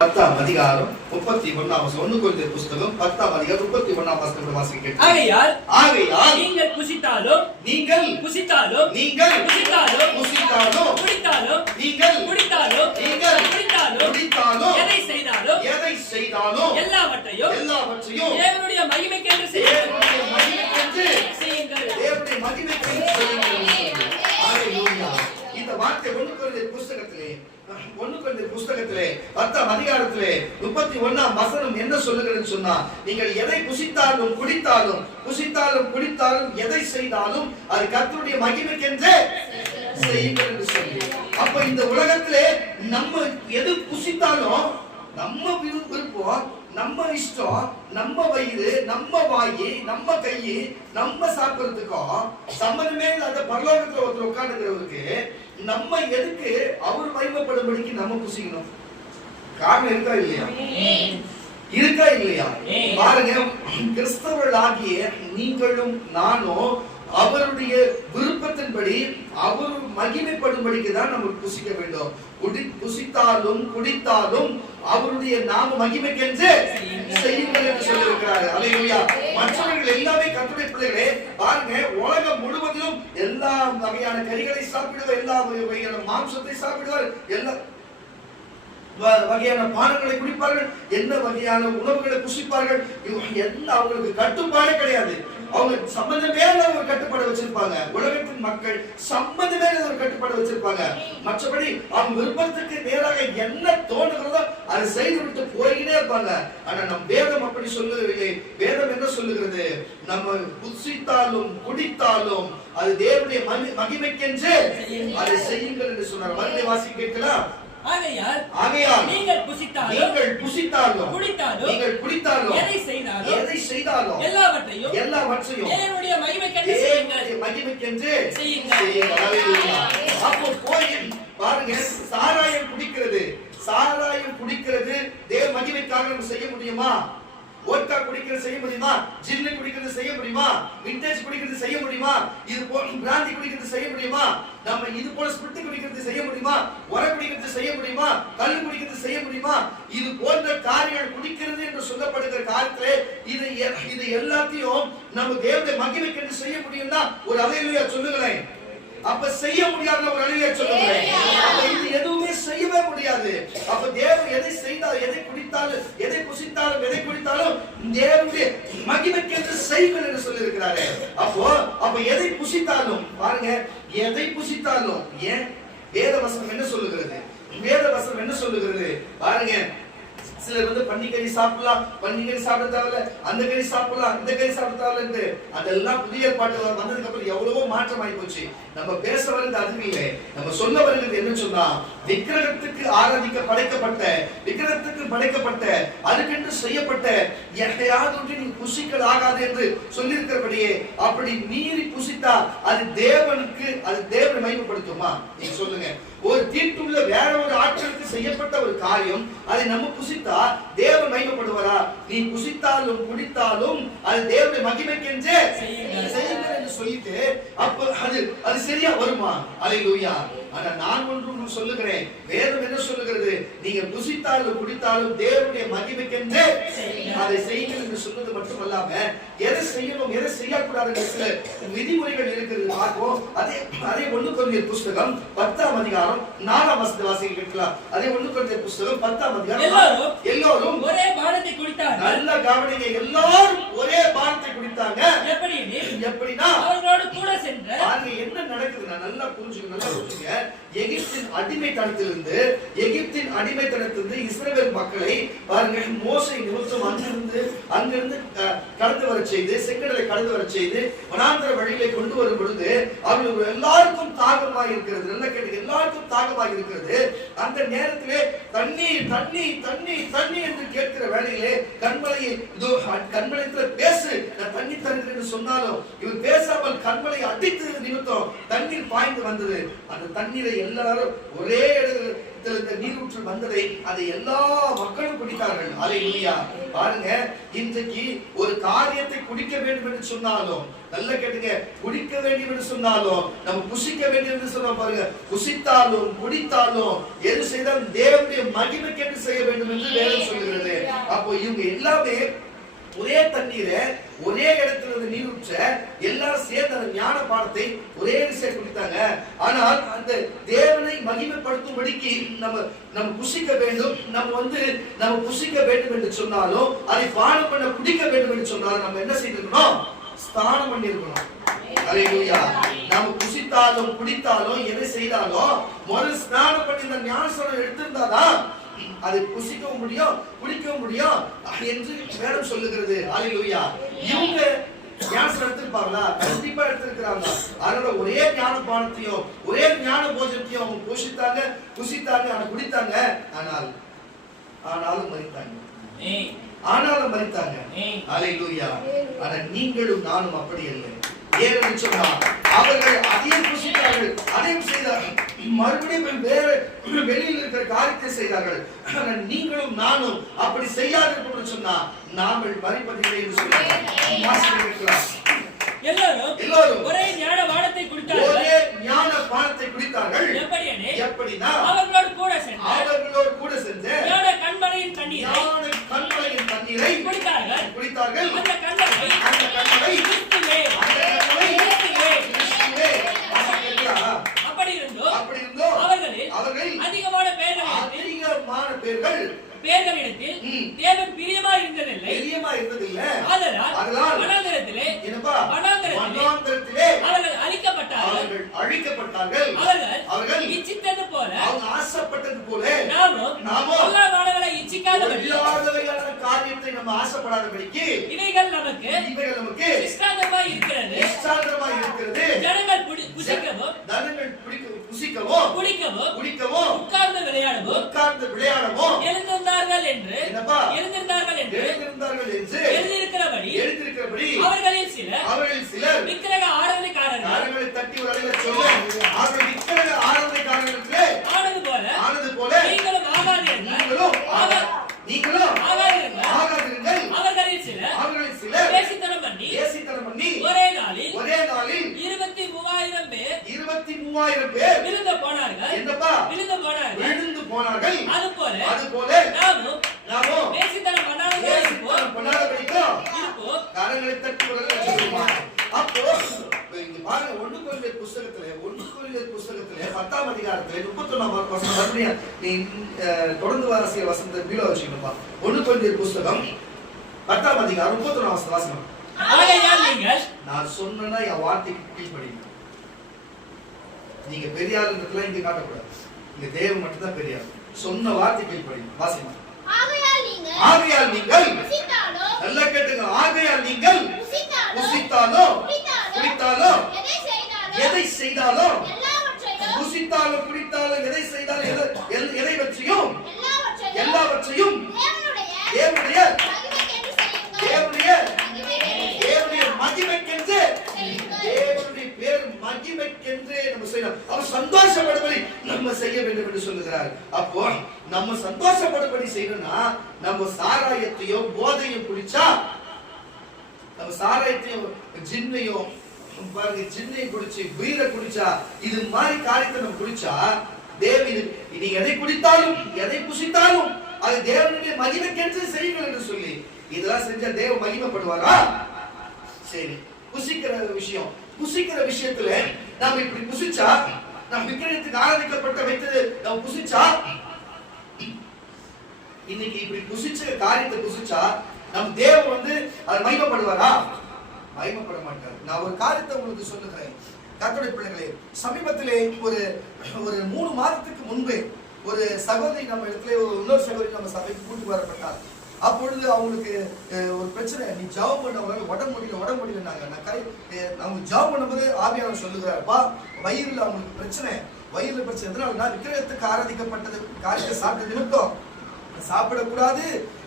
10ஆம் அதிகாரம் 31ஆம் வசனம். 1 கொரிந்தியர் புத்தகம் 10ஆம் அதிகாரம் 31ஆம் வசனத்தை வாசிக்க. ஆகையால் நீங்கள் புசித்தாலும் நீங்கள் புசித்தாலும் நீங்கள் புசித்தாலும் புசித்தாலும் குடித்தாலும் நீங்கள் குடித்தாலும் நீங்கள் குடித்தாலும் குடித்தாலும் எதை செய்தாலும் எல்லாவற்றையும் தேவனுடைய மகிமைக்கென்று செய்யுங்கள். தேவனுடைய மகிமைக்கென்று செய்யுங்கள். ஹalleluya. இந்த வார்த்தை 1 கொரிந்தியர் புத்தகத்திலே 10ஆம் அதிகாரத்திலே 31ஆம் வசனம் என்ன சொல்லுகிறதுன்னு சொன்னா, நீங்கள் எதை புசித்தாலும் குடித்தாலும் எதை செய்தாலும் அது கர்த்தருடைய மகிமைக்கென்றே செய்யுங்கள் என்று சொல்லி. அப்ப இந்த உலகத்திலே நம்ம எது புசித்தாலும் நம்ம விருப்பம், நம்ம இஷ்டம், நம்ம வயிறு, நம்ம வாயி, நம்ம கையி, நம்ம சாப்பிடுறதுக்கும் சம்பந்தமே இல்லாத பரலோகத்துல ஒருத்தர் உட்கார்ந்துக்கிறவருக்கு நம்ம எதுக்கு அவர் மகிமைப்படும்படிக்கு நம்ம புசிக்கணும்? காரணம் இருக்கா இல்லையா? பாருங்க, கிறிஸ்தவர்களாகிய நீங்களும் நானும் அவருடைய விருப்பத்தின்படி அவர் மகிமைப்படும்படிக்கு தான் நம்ம புசிக்க வேண்டும். புசித்தாலும் குடித்தாலும் அவருடைய நாம மகிமைக்கென்று செய்யுங்கள் என்று சொல்லியிருக்கிறார். அல்லேலூயா. மற்றவர்கள் எல்லாமே கர்த்தருடைய பிள்ளைகளே, பாருங்க, உலகம் முழுவதிலும் எல்லா வகையான கறிகளை சாப்பிடுவார், எல்லா வகையான மாംசத்தை சாப்பிடுவார், எல்லா வகையான பானங்களை குடிப்பார்கள், என்ன வகையான உணவுகளை புசிப்பார்கள். எல்லாம் அவங்களுக்கு கட்டுப்பாடே கிடையாது. அவங்க சம்பந்தமே ஒரு கட்டுப்பாடு வச்சிருப்பாங்க. உலகத்தின் மக்கள் சம்பந்தமே ஒரு கட்டுப்பாடு வச்சிருப்பாங்க. மற்றபடி அவங்க விருப்பத்துக்கு நேராக என்ன தோணுகிறதோ அதை செய்து விட்டு போயிட்டே இருப்பாங்க. ஆனா நம் வேதம் அப்படி சொல்லவில்லை. வேதம் என்ன சொல்லுகிறது? நம்ம புசித்தாலும் குடித்தாலும் அது தேவனுடைய மகிமைக்கென்று அதை செய்யுங்கள் என்று சொன்னார். மறுபடியும் வாசி கேட்கலாம். ஆகையால் நீங்கள் புசித்தாலும் குடித்தாலும் எதை செய்தாலும் எல்லாவற்றையும் தேவனுடைய மகிமைக்கென்று செய்யுங்கள். அப்போ போய் பாருங்க, சாராயம் குடிக்கிறது தேவ மகிமைக்காக நம்ம செய்ய முடியுமா? வோட்கா குடிக்கிறது செய்ய முடியுமா? ஜின்னு குடிக்கிறது செய்ய முடியுமா? விண்டேஜ் குடிக்கிறது செய்ய முடியுமா? இது போல பிராந்தி குடிக்கிறது செய்ய முடியுமா? நம்ம இது போல ஸ்பிரிட் குடிக்கிறது செய்ய முடியுமா? ஒர குடிக்கிறது செய்ய முடியுமா? கள்ளு குடிக்கிறது செய்ய முடியுமா? இது போன்ற காரியங்கள் குடிக்கிறது என்று சொல்லப்படுகிற காரியத்திலே இது எல்லாத்தையும் நம்ம தேவனுடைய மகிமைக்கு செய்ய முடியும்னா ஒரு அல்லேலூயா சொல்லுங்களேன். அப்ப செய்ய முடியாத ஒரு அல்லேலூயா சொல்லுங்களேன். இது எதுவுமே செய்யவே முடியாது. அப்ப தேவன் எதை செய்தாலும், எதை குடித்தாலும், எதை புசித்தாலும், எதை குடித்தாலும் தேவனுடைய மகிமைக்கு செய்யுங்கள் என்று சொல்லி இருக்கிறாரு. அப்ப எதை புசித்தாலும் பாருங்க, எதை புசித்தாலும் ஏன் வேதவசனம் என்ன சொல்லுகிறது? வேதவசனம் என்ன சொல்லுகிறது பாருங்க. சிலர் பன்னிக்கறி சாப்பிடலாம், பன்னிக்கறி சாப்பிட தேவையில்ல, அந்த கறி சாப்பிடலாம், இந்த கறி சாப்பிட தேவையில்லை. அதெல்லாம் புதிய ஏற்பாட்டு வந்ததுக்கு அப்புறம் எவ்வளவோ மாற்றம் ஆகி போச்சு. நம்ம பேச வருது அது இல்லை. நம்ம சொல்ல வருகிறது என்ன சொன்னா, விக்கிரகத்துக்கு ஆராதிக்க படைக்கப்பட்ட, விக்கிரகத்துக்கு படைக்கப்பட்ட, அதுக்கென்று செய்யப்பட்ட எதையாவது ஒன்று நீ புசிக்கல் ஆகாது என்று சொல்லியிருக்கிறபடியே அப்படி மீறி புசித்தா அது தேவனுக்கு, அது தேவனை மகிமைப்படுத்துமா? நீங்க சொல்லுங்க. ஒரு தீட்டுள்ள வேற ஒரு ஆட்களுக்கு செய்யப்பட்ட ஒரு காரியம் அதை நம்ம புசித்தா தேவன் மகிமைப்படுவாரா? நீ புசித்தாலும் குடித்தாலும் அது தேவனுடைய மகிமைக்கென்று செய்யுங்கள் என்று சொல்லிட்டு அப்ப அது சரியா வருமா? அல்லேலூயா. ஆனா நான் ஒன்று சொல்லுகிறேன். வேதம் என்ன சொல்லுகிறது? நீங்க புசித்தாலும் குடித்தாலும் தேவனுடைய மகிமைக்கென்று அதை செய்யுங்கள் என்று சொல்வது மட்டுமல்லாம எதை செய்யணும், எதை செய்யக்கூடாது சில விதிமுறைகள் இருக்கிறது பார்ப்போம். அதே 1 கொரிந்தியர் புத்தகம் 10ஆம் அதிகாரம் 4ஆம் வசனத்தை வாசிக்க கேட்கலாம். அதே 1 கொரிந்தியர் புத்தகம் 10ஆம் அதிகாரம் எல்லோரும் ஒரே பானத்தை குடித்தார்கள். நல்ல கவனிங்க, எல்லாரும் ஒரே பானத்தை குடித்தாங்க. எப்படினா அவர்களோடு கூட சென்ற பாருங்க என்ன நடக்குதுன்னா, நல்லா புரிஞ்சுங்க. எகிப்தின் அடிமைத்தனத்திலிருந்து இஸ்ரவேல் மக்களை பாருங்க மோசே நிமித்தம் அங்கிருந்து கடந்து வர செய்து, செங்கடலை கடந்து வர செய்து வனாந்தர வழிகளை கொண்டு வரும் பொழுது அவர்கள் எல்லாருக்கும் தாகமாக இருக்கிறது. நல்ல கேட்டு, எல்லாருக்கும் தாகமாக இருக்கிறது. அந்த நேரத்திலே தண்ணீர் தண்ணீர் தண்ணீர் தண்ணீர் என்று கேட்கிற வேளையிலே கண்மலையில பேசு, நான் தண்ணி தருகிறேன் என்று சொன்னாலும் இவர் பேசாமல் கண்மலை அடித்து நிமித்தம் தண்ணீர் பாய்ந்து வந்தது. அந்த தண்ணீரை எல்லாரும் ஒரே இந்த நீரூற்று வந்ததை அதை எல்லா மக்களும் குடித்தார்கள். அல்லேலூயா. பாருங்க, இன்றைக்கு ஒரு காரியத்தை குடிக்க வேண்டும் என்று சொன்னாலும், நல்லா கேட்டுங்க, குடிக்க வேண்டும் என்று சொன்னாலும், நம்ம புசிக்க வேண்டும் என்று சொன்னா பாருங்க, புசித்தாலும் குடித்தாலும் எது செய்தாலும் தேவனுடைய மகிமைக்கு செய்ய வேண்டும் என்று வேதம் சொல்லுகிறது. அப்போ இவங்க எல்லாமே ஒரே தண்ணீரை ஒரே இடத்துல இருந்து நீரூற்ற எல்லாரும் சேர்ந்த அந்த ஞான பானத்தை ஒரே விஷயம் குடித்தாங்க. ஆனால் அந்த தேவனை மகிமைப்படுத்தும்படிக்கு நம்ம புசிக்க வேண்டும், நம்ம புசிக்க வேண்டும் என்று சொன்னாலும், அதை பானம் பண்ண குடிக்க வேண்டும் என்று சொன்னாலும் நம்ம என்ன செய்திருக்கணும்? ஸ்நானம் பண்ணி இருக்கணும். அல்லேலூயா. நாம புசித்தாலும் குடித்தாலும் எதை செய்தாலும் முதல் ஸ்நானம் பண்ணி இந்த ஞானஸ்நானம் எடுத்திருந்தாதான் அதை புசிக்கவும் முடியும் குடிக்கவும் முடியும் என்று வேதம் சொல்லுகிறது. அல்லேலூயா. இவங்க ஞானஸ்நானம் எடுத்திருப்பாங்களா? கண்டிப்பா எடுத்திருக்கிறாங்க. அதனால ஒரே ஞான பானத்தையும் ஒரே ஞான போஜனத்தையும் அவங்க புசித்தாங்க ஆனா குடித்தாங்க. ஆனாலும் மரித்தாங்க. அல்லேலூயா. ஆனா நீங்களும் நானும் அப்படி இல்லை. ஏன்னு சொன்னா அவர்கள் அதையும் புசித்தார்கள், அதையும் செய்தார்கள், மறுபடியும் வேறு வெளியில் இருக்கிற காரியத்தை செய்தார்கள். நீங்களும் நானும் அப்படி செய்யாத சொன்னா நாங்கள் மரிப்பதில்லை என்று சொல்லுகிறார். எல்லாரும் ஒரே ஞான பானத்தை குடித்தார்கள். எப்படினா அவர்களோடு கூட சென்று ஞான கண்மலையின் தண்ணீரை குடித்தார்கள். அந்த கண்மலை அவர்கள் அதிகமான பேர்களிடத்தில் தேவன் பிரியமா இருந்ததில்லை. ஆதலால் வனாந்தரத்திலே அவர்கள் அழிக்கப்பட்டார்கள். அவர்கள் இச்சித்தது போல, ஆசைப்பட்டது போல நாமும் எல்லா நாடுகளை இச்சிக்காதபடி காரியத்தை நம்ம ஆசைப்படாதபடிக்கு இவைகள் நமக்கு இஷ்டாந்தமாய் இருக்கிறது. ஜனங்கள் புசிக்கவும் குடிக்கவும் உட்கார்ந்து விளையாடவும் எழுந்திருந்தார்கள் என்று எழுதியிருக்கிறபடி அவர்களில் சிலர் விக்கிரக ஆராதனைக்காரர்களை தட்டி ஒரு அறையில சொல்ல, அவர்கள் விக்கிரக ஆராதனைக்காரர்களுக்கு ஆனது போல நீங்களும் ஆகாதிருங்கள். அவர்களில் சிலர் பேசித்தனம் பண்ணி ஒரே நாளில் 23,000 பேர் விழுந்து போனார்கள். அதுபோல நாமும் பேசித்தனம் பண்ணாதபடிக்கும் கரங்களை தட்டி சொல்லுவாங்க. அப்போ இங்க பாருங்க, 1 கொரிந்தியர் புஸ்தகத்திலே 10ஆம் அதிகாரத்திலே 31ஆம் வசனம் மறுபடியும் நீ தொடர்ந்து வாசிக்கிற வசனத்தை பீலோ வச்சுக்கணும்பா. 1 கொரிந்தியர் புஸ்தகம் 10ஆம் அதிகாரம் 31ஆம் வசனம். நான் சொன்னா என் வார்த்தைக்கு கீழ்ப்படிங்க. நீங்க பெரியார்ன்றதுல இங்க காட்டக்கூடாது. இங்க தேவன் மட்டும் தான் பெரியார். சொன்ன வார்த்தை கீழ்ப்படிங்க. வாசிமா. ஆகையால் நீங்கள் நல்லா கேட்டுங்க. ஆகையால் நீங்கள் புசித்தாலும் குடித்தாலும் எதை செய்தாலும் புசித்தாலும் குடித்தாலும் எதை செய்தாலும் எதை பற்றியும் எல்லாவற்றையும் தேவனுடைய மகிமைக்கென்று தேவனுடைய பேர் மகிமைக்கென்று நம்ம செய்யணும். அவர் சந்தோஷப்படும்படி நம்ம செய்ய வேண்டும் என்று சொல்லுகிறார். அப்போ நம்ம சந்தோஷப்படும்படி செய்யணும்னா நம்ம சாராயத்தையும் போதையும் குடிச்சா, நம்ம சாராயத்தையும் ஜின்னையும் குடிச்சு பீரை குடிச்சா, இது மாதிரி காரியத்தை நம்ம குடிச்சா நீ எதை குடித்தாலும் எதை புசித்தாலும் அது தேவனுடைய மகிமைக்கென்று செய்யுங்கள் என்று சொல்லி இதெல்லாம் செஞ்சா தேவ மகிமைப்படுவாரா? சரி, புசிக்கிற விஷயத்துல நாம இப்படி புசிச்சா, நம்ம விக்கிரகத்துக்கு ஆராதிக்கப்பட்ட வைத்தது நம்ம புசிச்சா, இன்னைக்கு இப்படி புசிச்ச காரியத்தை புசிச்சா நம்ம தேவன் அது மகிமைப்படுவாரா? மகிமைப்பட மாட்டார். நான் ஒரு காரியத்தை உங்களுக்கு சொல்லுகிறேன் கர்த்தருடைய பிள்ளைகளே. சமீபத்திலே ஒரு 3 மாதத்துக்கு முன்பே ஒரு சகோதரி நம்ம இடத்துல இன்னொரு சகோதரி நம்ம சபைக்கு கூட்டு வரப்பட்டார். அப்பொழுது அவங்களுக்கு ஒரு பிரச்சனை, நீ ஜாப் பண்ணவங்க உடம்பு முடியலன்னாங்க. அவங்க ஜாப் பண்ணும்போது ஆவியானவர் சொல்லுகிறாருப்பா, வயிறுல அவங்களுக்கு பிரச்சனை. எதனாலனா விக்கிரகத்துக்கு ஆராதிக்கப்பட்டது காரியத்தை சாப்பிட்ட நிமித்தம் சாப்பிடக்கூடாது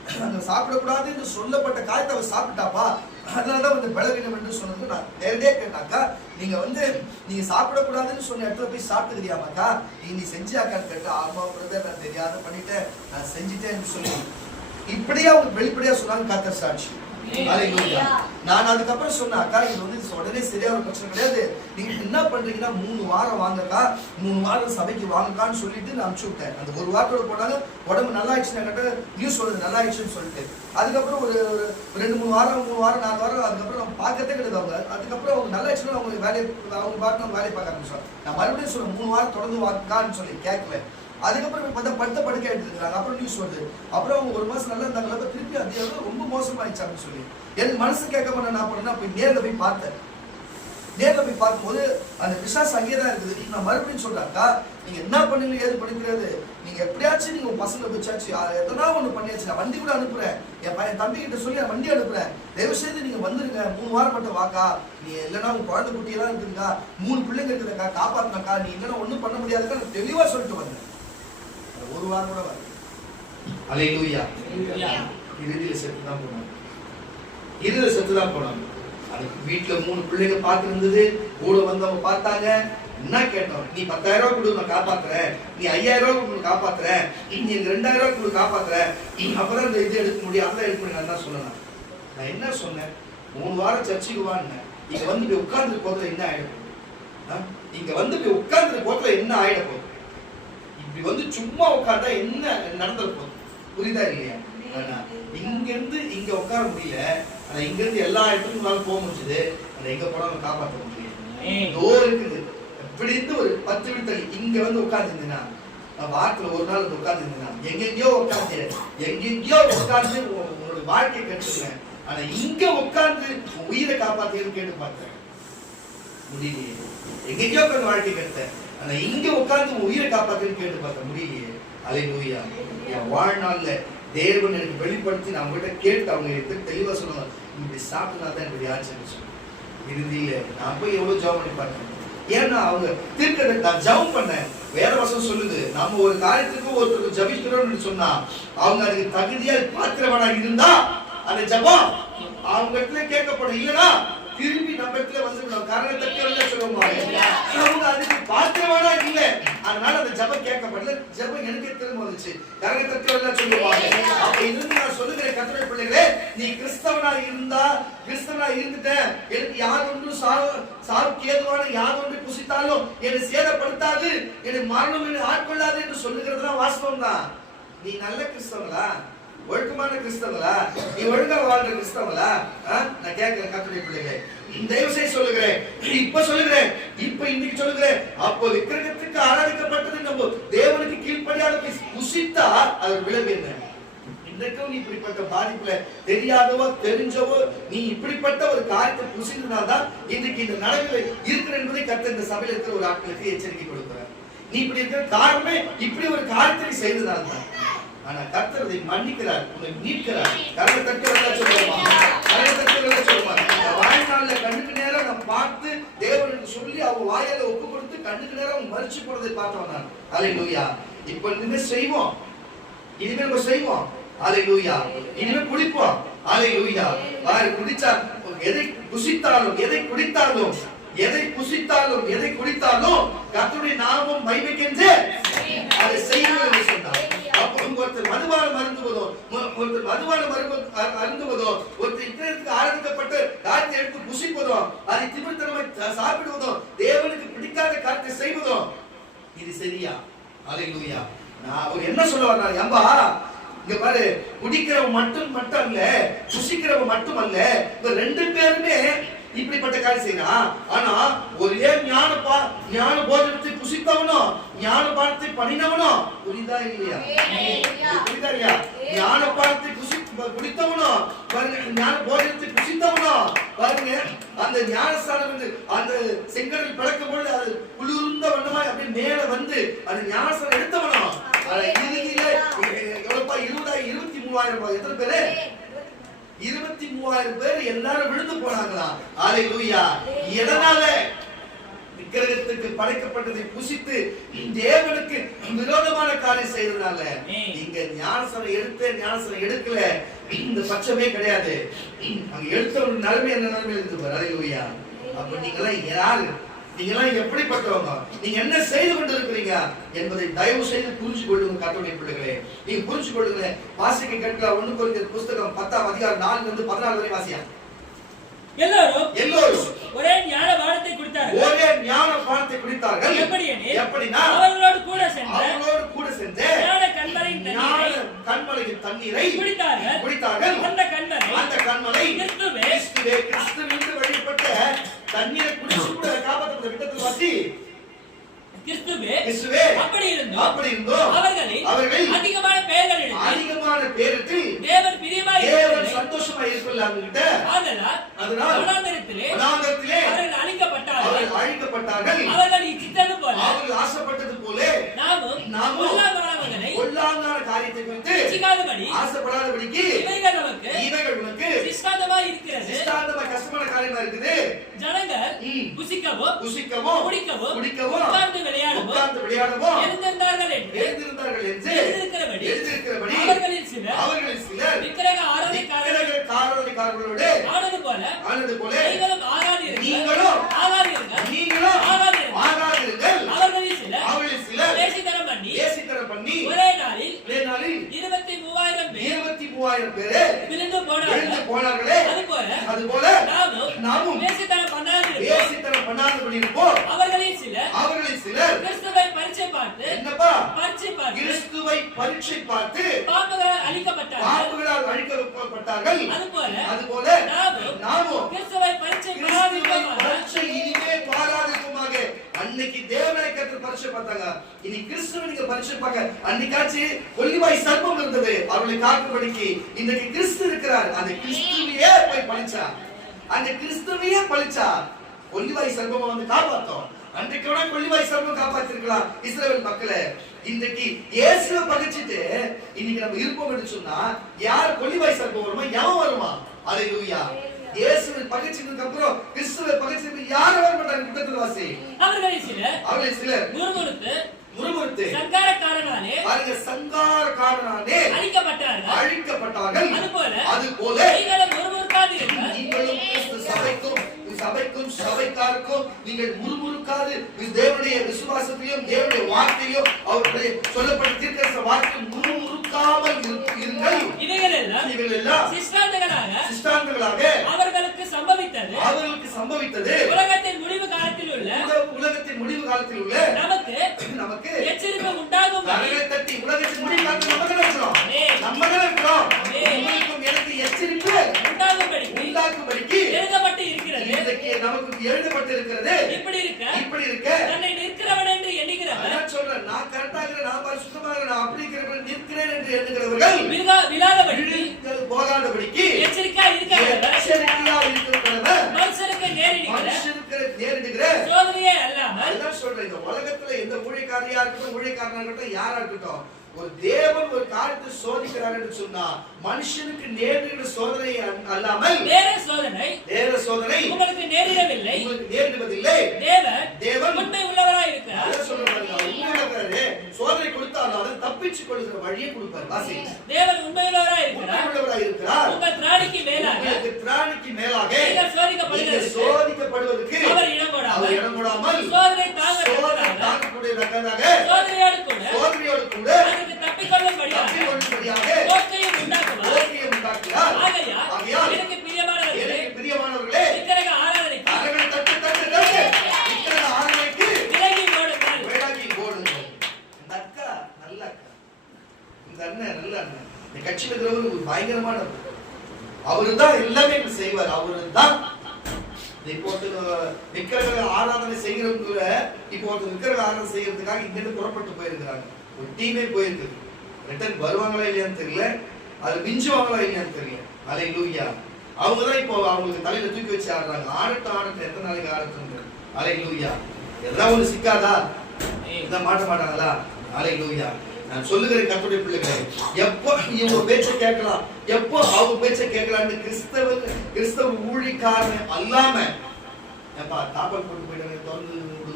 அந்த சாப்பிடக்கூடாது என்று சொல்லப்பட்ட காரியத்தை அவ சாப்பிட்டாப்பா, அதனாலதான் வந்து பலவீனம் என்று சொன்னது. நான் நேரடியா கேட்டாக்கா, நீங்க சாப்பிடக்கூடாதுன்னு சொன்ன இடத்துல போய் சாப்பிட்டுக்கிறியாமாக்கா, நீ செஞ்சியாக்கான்னு கேட்டா, ஆமா பிரதர் நான் தெரியாத பண்ணிட்டேன், நான் செஞ்சுட்டேன்னு சொல்லி இப்படியே அவங்க வெளிப்படையா சொன்னாங்க. கர்த்தர் சாட்சி. நான் அதுக்கப்புறம் சொன்னாக்கா, இது வந்து உடனே சரியா ஒரு பிரச்சனை கிடையாது, நீங்க என்ன பண்றீங்கன்னா 3 வாரம் வாங்கக்கா, 3 வாரம் சபைக்கு வாங்கக்கான்னு சொல்லிட்டு நான் அனுப்பிச்சு விட்டேன். அந்த ஒரு வாரத்தோட போனாங்க, உடம்பு நல்லா ஆயிடுச்சுன்னு கேட்ட நியூஸ் வருது நல்லா ஆயிடுச்சுன்னு சொல்லிட்டு. அதுக்கப்புறம் ஒரு 2-3 வாரம் 3 வாரம் 4 வாரம் அதுக்கப்புறம் நம்ம பார்க்கறதே கிடையாது. அவங்க அதுக்கப்புறம் அவங்க நல்லா ஆயிடுச்சுன்னா அவங்க வேலையை வேலையை பார்க்க ஆரம்பிச்சோம். நான் மறுபடியும் சொல்றேன் 3 வாரம் தொடர்ந்து வாங்கக்கான்னு சொல்லி கேட்கல. அதுக்கப்புறம் பார்த்தா படுத்த படுக்க எடுத்துக்கிறாங்க. அப்புறம் நியூஸ் வருது, அப்புறம் அவங்க 1 மாசம் நல்லா இருந்தாங்க, திருப்பி அது ரொம்ப மோசமாயிடுச்சு அப்படின்னு சொல்லி எனக்கு மனசு கேட்க மாட்டேன். நான் பண்ணேன்னா போய் நேரில் போய் பார்த்தேன். நேரில் போய் பார்க்கும்போது அந்த விசாஸ் அங்கேயே தான் இருக்குது. நான் மறுபடியும் சொல்றாக்கா, நீங்க என்ன பண்ணீங்க ஏது பண்ணிக்கிறது, நீங்க எப்படியாச்சும் நீங்க பசங்களை வச்சாச்சு எதனா ஒண்ணு பண்ணியாச்சு, நான் வண்டி கூட அனுப்புறேன், என் தம்பி கிட்ட சொல்லி நான் வண்டி அனுப்புறேன், தயவு செய்து நீங்க வந்துருங்க, 3 வாரம் மட்டும் வாக்கா, நீ இல்லைன்னா உங்க குழந்தை குட்டியெல்லாம் இருக்குதுக்கா, 3 பிள்ளைங்க இருக்குதுக்கா, காப்பாத்தினாக்கா, நீ இல்லைன்னா ஒண்ணும் பண்ண முடியாதுக்கா, நான் தெளிவா சொல்லிட்டு வந்தேன். 1 வாரம் கூட வரல. அல்லேலூயா. இறுதியில செத்து தான் போனாங்க. அதுக்கு வீட்டுல 3 பிள்ளைங்க பார்த்து இருந்தது, கூட வந்தவங்க பார்த்தாங்க. என்ன கேட்டோம், நீ 10,000 ரூபாய் கொடு நான் காப்பாத்துறேன், நீ 5,000 ரூபாய் கொடு காப்பாத்துறேன், நீ 2,000 ரூபாய் கொடு காப்பாத்துறேன், அப்பதான் இந்த இது எடுக்க முடியும் அதெல்லாம் எடுக்க முடியும். நான் சொன்னேன், நான் என்ன சொன்னேன், 3 வாரம் சர்ச்சைக்கு வான்னு, இங்க வந்து போய் உட்கார்ந்து போதுல என்ன ஆயிடும், இங்க வந்து போய் உட்கார்ந்து போதுல என்ன ஆயிட போகுது, இப்படி வந்து சும்மா உட்கார்ந்தா என்ன நடந்துட போகுது, புரியுதா இல்லையா? இங்க இருந்து இங்க உட்கார முடியல, ஆனா இங்க இருந்து எல்லா இடத்துக்கும் போக முடிஞ்சது, ஆனா எங்க போனாலும் காப்பாற்ற முடியல. இருக்குது இப்படி இருந்து ஒரு 10 வீடு தள்ளி இங்க வந்து உட்கார்ந்துருந்தேன்னா, வாரத்துல ஒரு நாள் உட்கார்ந்துருந்தேன்னா, எங்கெங்கயோ உட்கார்ந்து உங்களோட வாழ்க்கையை கற்றுக்கிறேன், ஆனா இங்க உட்கார்ந்து உயிரை காப்பாத்தேன்னு கேட்டு பார்த்தேன், முடியலையே. எங்கெங்கயோ உட்கார்ந்து வாழ்க்கை கட்டேன், ஆனா இங்க உட்கார்ந்து உயிரை காப்பாத்தேன்னு கேட்டு பார்த்தேன், முடியலையே. அல்லேலூயா. என் வாழ்நாள்ல தேவன் எனக்கு வெளிப்படுத்தி நான் அவங்ககிட்ட கேட்டு அவங்க எடுத்து தெளிவா சொல்லுவாங்க, இப்படி சாப்பிட்டா தான் எனக்கு ஆச்சு. இறுதியில நான் போய் எவ்வளவு ஜெபம் பண்ணி பார்த்தேன். ஏன்னா அவங்க தீர்க்கதை நான் ஜெபம் பண்ணேன். வேற வசனம் சொல்லுது, நம்ம ஒரு காரியத்துக்கு ஒருத்தருக்கு ஜபிக்கிறோம்னு சொன்னா அவங்க அதுக்கு தகுதியா பாத்திரவனா இருந்தா அந்த ஜெபம் அவங்க இடத்துல கேட்கப்படும், இல்லைன்னா திரும்பி நம்ம இடத்துல வந்துடும். காரணத்தக்க சொல்லுவாங்க அவங்க அதுக்கு பாத்திரவானா இல்ல, அதனால அந்த ஜெபம் கேட்கப்படல. ஜெபம் எனக்கு திரும்ப வந்துச்சு, காரணத்தக்க சொல்லுவாங்க. அப்ப இருந்து நான் சொல்லுகிறேன் கர்த்தருடைய பிள்ளைகளே, நீ கிறிஸ்தவனா இருந்துட்ட, எனக்கு யார் ஒன்றும் சாவுக்கு ஏதுவான யார் ஒன்று புசித்தாலும் என்னை சேதப்படுத்தாது, எனக்கு மரணம் என்னை ஆட்கொள்ளாது என்று சொல்லுகிறதுலாம் வாஸ்தவம் தான். நீ நல்ல கிறிஸ்தவங்களா, ஒழுக்கமான கிறிஸ்தவங்களா, நீ ஒழுங்கா வாழ்ற கிறிஸ்தவங்களா? நான் கேட்கிறேன் கர்த்தருடைய பிள்ளைகளே, தயவு செய்து சொல்லுகிறேன், இப்ப இன்னைக்கு சொல்லுகிறேன், அப்போ விக்கிரகத்துக்கு ஆராதிக்கப்பட்டது நம்ம தேவனுக்கு கீழ்ப்படியாத புசித்தா அது விளைவு என்ன? இன்றைக்கும் நீ இப்படிப்பட்ட பாதிப்புல தெரியாதவோ தெரிஞ்சவோ நீ இப்படிப்பட்ட ஒரு காரியத்தை புசிந்தனால்தான் இன்றைக்கு இந்த நடைமுறை இருக்கிற என்பதை கர்த்தர் இந்த சபையில் இருக்கிற ஒரு ஆட்களுக்கு எச்சரிக்கை கொடுக்கிறார். நீ இப்படி இருக்கிற காரணமே இப்படி ஒரு காரியத்தை செய்ததால்தான். ஆனா கர்த்தர் அதை மன்னிக்கிறார், உன்னை மீட்கிறார். வாழ்நாள்ல கண்ணுக்கு நேரம் நம்ம பார்த்து தேவனுக்கு சொல்லி அவங்க வாயால ஒப்பு கொடுத்து கண்ணுக்கு நேரம் மறிச்சு போறதை பார்த்தோம் நான். அல்லேலூயா. இப்ப இனிமே செய்வோம், நம்ம செய்வோம். அல்லேலூயா. இனிமே குடிப்போம். அல்லேலூயா. வாய் குடிச்சா எதை புசித்தாலும் எதை குடித்தாலும் கர்த்தருடைய நாமம் மகிமைக்கென்று அதை செய்யணும் என்று சொன்னார். ஒருத்தர் மதுபானம் அருந்துவதோ, ஒருத்தர் இத்தனைக்கு ஆராதிக்கப்பட்ட காரியத்தை எடுத்து புசிப்பதோ, அதை திமிர்த்தனமாய் சாப்பிடுவதோ, தேவனுக்கு பிடிக்காத காரியத்தை செய்வதோ, இது சரியா? அல்லேலூயா. நான் அவர் என்ன சொல்ல வர்றாரு, அம்பா இங்க பாரு, குடிக்கிறவன் மட்டும் அல்ல, புசிக்கிறவன் மட்டும் அல்ல, இந்த 2 பேருமே இப்படிப்பட்ட காரியம் செய்யறான். ஆனா ஒரே ஞான போஜனத்தை புசித்தவனோ ஞான பானத்தை பண்ணினவனோ, புரியுதா இல்லையா? ஞான பானத்தை குடித்தவனோ பாருங்க, ஞான போஜனத்தை புசித்தவனோ பாருங்க, அந்த ஞானஸ்தானம் அந்த செங்கடல் பிளக்கும் பொழுது அது குளிர்ந்த வண்ணமாய் அப்படியே மேல வந்து அந்த ஞானஸ்தானம் எடுத்தவனோ, எவ்வளவுப்பா 23,000 எத்தனை பேரு? 23,000 பேர் எல்லாரும் விழுந்து போனாங்களா? அல்லேலூயா. எதனால? விக்கிரகத்துக்கு படைக்கப்பட்டதை புசித்து தேவனுக்கு விரோதமான காரியம் செய்ததுனால நீங்க ஞானஸ்நானம் எடுக்கல, இந்த பட்சமே கிடையாது. அங்க எடுத்த ஒரு நிலைமை என்ன நிலைமை இருக்கு பாரு. அல்லேலூயா. அப்ப நீங்களாம் யாரு, நீங்களாம் எப்படிப்பட்டவங்க, நீங்க என்ன செய்து கொண்டிருக்கிறீங்க என்பதை தயவு செய்து புரிஞ்சு கொள்ளுங்க கர்த்தருடைய பிள்ளைகளே. நீங்க புரிஞ்சு கொள்ளுங்க. வாசிக்க கேட்கலாம். 1 கொரிந்தியர் புஸ்தகம் 10ஆம் அதிகாரம் 4 இருந்து 14 வரை வாசியா. எல்லோரும் ஒரே ஞான பானத்தை குடித்தார்கள். எப்படினா அவர்களோடு கூட சென்று கன்மலையின் தண்ணீரை குடித்தார்கள். அந்த கன்மலை கிறிஸ்துவிற்கு வழிபட்ட தண்ணீரை குடிச்சு கூட காப்பாற்றப்பட்ட விட்டத்தில் வாசி. கிறிஸ்துவே அப்படி இருந்தோம் அவர்கள் அதிகமான பேரில் தேவன் சந்தோஷமா இருக்கலாம்கிட்ட. அதனால் வனாந்தரத்திலே அவர்கள் அழிக்கப்பட்டார்கள். அவர்கள் இச்சித்தது போல, அவர்கள் ஆசைப்பட்டது போல நாமும் கொல்லாங்கான காரியத்தை குறித்து ஆசைப்படாதபடிக்கு இவைகள் நமக்கு சிஸ்தாந்தமாக இருக்கிறது. சிஸ்தாந்தமா கஷ்டமான காரியமா இருக்குது. ஜனங்கள் புசிக்கவும் குடிக்கவும் உட்கார்ந்து விளையாடவும் எழுந்திருந்தார்கள் என்று எழுதியிருக்கிறபடி அவர்களில் சிலர் விக்கிரக ஆராதனைக்காரர்களோடு ஆனது போல நீங்களும் ஆகாதீர்கள். அவர்களில் சிலர் வேசித்தனம் பண்ணி ஒரே நாளில் 23,000 பேர் விழுந்து போனார்களே. அதுபோல நாமும் வேசித்தனம் பண்ணாதபடி இருப்போம். அவர்களில் சிலர் கிறிஸ்துவை பரீட்சை பார்த்து பாம்புகளால் அழிக்கப்பட்டார்கள். அதுபோல நாமும் கிறிஸ்துவை பரீட்சை இனிமே பாராதிக்குமாக. அன்னைக்கு தேவனை கற்று பரீட்சை பார்த்தாங்க, இனி கிறிஸ்துவை நீங்க பரீட்சை பார்க்க. அன்னைக்காச்சு கொல்லிவாய் சர்ப்பம் இருந்தது, அவர்களை காக்கும்படிக்கு. இன்றைக்கு கிறிஸ்து இருக்கிறார். அந்த கிறிஸ்துவையே போய் பழிச்சா, அந்த கிறிஸ்துவையே பழிச்சா கொல்லிவாய் சர்ப்பம் வந்து காப்பாத்தோம். அன்றைக்கு வேணா கொல்லிவாய் சர்ப்பம் காப்பாத்திருக்கலாம் இஸ்ரவேல் மக்களை. இன்றைக்கு இயேசுவை பகைச்சிட்டு இன்னைக்கு நம்ம இருப்போம் என்று சொன்னா யார் கொல்லிவாய் சர்ப்பம் வருமா, எவன் வருமா? அல்லேலூயா. இயேசுவை பகைச்சதுக்கு அப்புறம் கிறிஸ்துவை பகைச்சதுக்கு யாரும் வர மாட்டாங்க. கூட்டத்தில் வாசி. அவர்களில் சிலர் முறுமுறுத்து சங்காரக்காரனாலே அழிக்கப்பட்டார்கள். அதுபோல நீங்களும் கிறிஸ்து சபைக்கும் சபைக்காருக்கும் நீங்கள் முறுமுறுக்காது தேவனுடைய விசுவாசத்தையும் தேவனுடைய வார்த்தையும் அவருடைய சொல்லப்பட்ட தீர்க்கதரிசன வார்த்தையும் முறுமுறுக்காமல் இருங்கள். இவைகள் எல்லாம் சிஷ்டாந்தங்களாக அவர்களுக்கு சம்பவித்தது உலகத்தின் முடிவு காலத்தில் உள்ள நமக்கு எச்சரிக்கை உண்டாகும். தட்டி உலகத்தின் முடிவு காலத்தில் நம்ம தான் இருக்கிறோம். எனக்கு எச்சரிப்பு உண்டாகும்படிக்கு எழுதப்பட்டு இருக்கிறது. நமக்கு எழுதப்பட்டு இருக்கிறது. இப்படி இருக்க தன்னை நிற்கிறவன் என்று எண்ணுகிறவன், நான் சொல்றேன், நான் கரெக்டா இருக்கிறேன், நான் சுத்தமாக நான் அப்படி இருக்கிறேன் நிற்கிறேன் என்று எண்ணுகிறவர்கள் விழாதபடிக்கு போகாதபடிக்கு எச்சரிக்கையா இருக்கிறவன் மனுஷருக்கு நேரிடுகிற சோதனையே அல்லாமல். அதான் சொல்றேன், இந்த உலகத்துல எந்த ஊழியக்காரனா இருக்கட்டும் யாரா இருக்கட்டும், ஒரு தேவன் ஒரு காரியத்தை சோதிக்கிறார் என்று சொன்னா மனுஷனுக்கு நேரிடுகிற சோதனை அல்லாமல் வேற சோதனை உங்களுக்கு நேரிடுவதில்லை. தேவன் உண்மை உள்ளவராய் இருக்கிறார். சோதனை கொடுத்தாலும் அதை தப்பிச்சுக் கொள்கிற வழியை கொடுப்பார். வாசி. தேவன் உண்மை உள்ளவராய் இருக்கிறார். உங்கள் திராணிக்கு மேலாக சோதிக்கப்படுவதற்கு அவர் இடம் கொடாமல் சோதனை தாங்கக்கூடியதாக சோதனையோடு கூட தப்பிக்கொள்ளும்படியாக போக்கையும் உண்டாக்குவார். ஆகையால் எனக்கு பிரியமானவர்களே விக்கிரக ஆராதனைக்கு விலகி ஓடுங்கள். இந்த அக்கா நல்ல அக்கா, இந்த அண்ணன் நல்ல அண்ணன், இந்த கட்சியில் இருக்கிறவர் ஒரு பயங்கரமான, அவரு தான் எல்லாமே செய்வார். அவரு தான் இப்போ விக்கிரக ஆராதனை செய்கிறவங்க இப்போ விக்கிரக ஆராதனை செய்யறதுக்காக இங்கிருந்து புறப்பட்டு போயிருக்கிறாங்க. ஒரு டீமே போயிருக்கு. ரிட்டர்ன் வருவாங்களா இல்லையான்னு தெரியல, அது மிஞ்சுவாங்களா இல்லையான்னு தெரியல. அல்லேலூயா. அவங்கதான் இப்போ அவங்களுக்கு தலையில தூக்கி வச்சு ஆடுறாங்க. ஆடட்டும் எத்தனை நாளைக்கு ஆடட்டும். அல்லேலூயா. எல்லாம் ஒரு சிக்காதா இதான் மாட்ட மாட்டாங்களா? அல்லேலூயா. நான் சொல்லுகிறேன் கர்த்தருடைய பிள்ளைகளே, எப்போ இவங்க பேச்ச கேட்கலாம், எப்போ அவங்க பேச்ச கேட்கலாம்னு கிறிஸ்தவ ஊழியக்காரன் அல்லாம ஏப்பா தாப்பல் போட்டு போயிட்டு திறந்து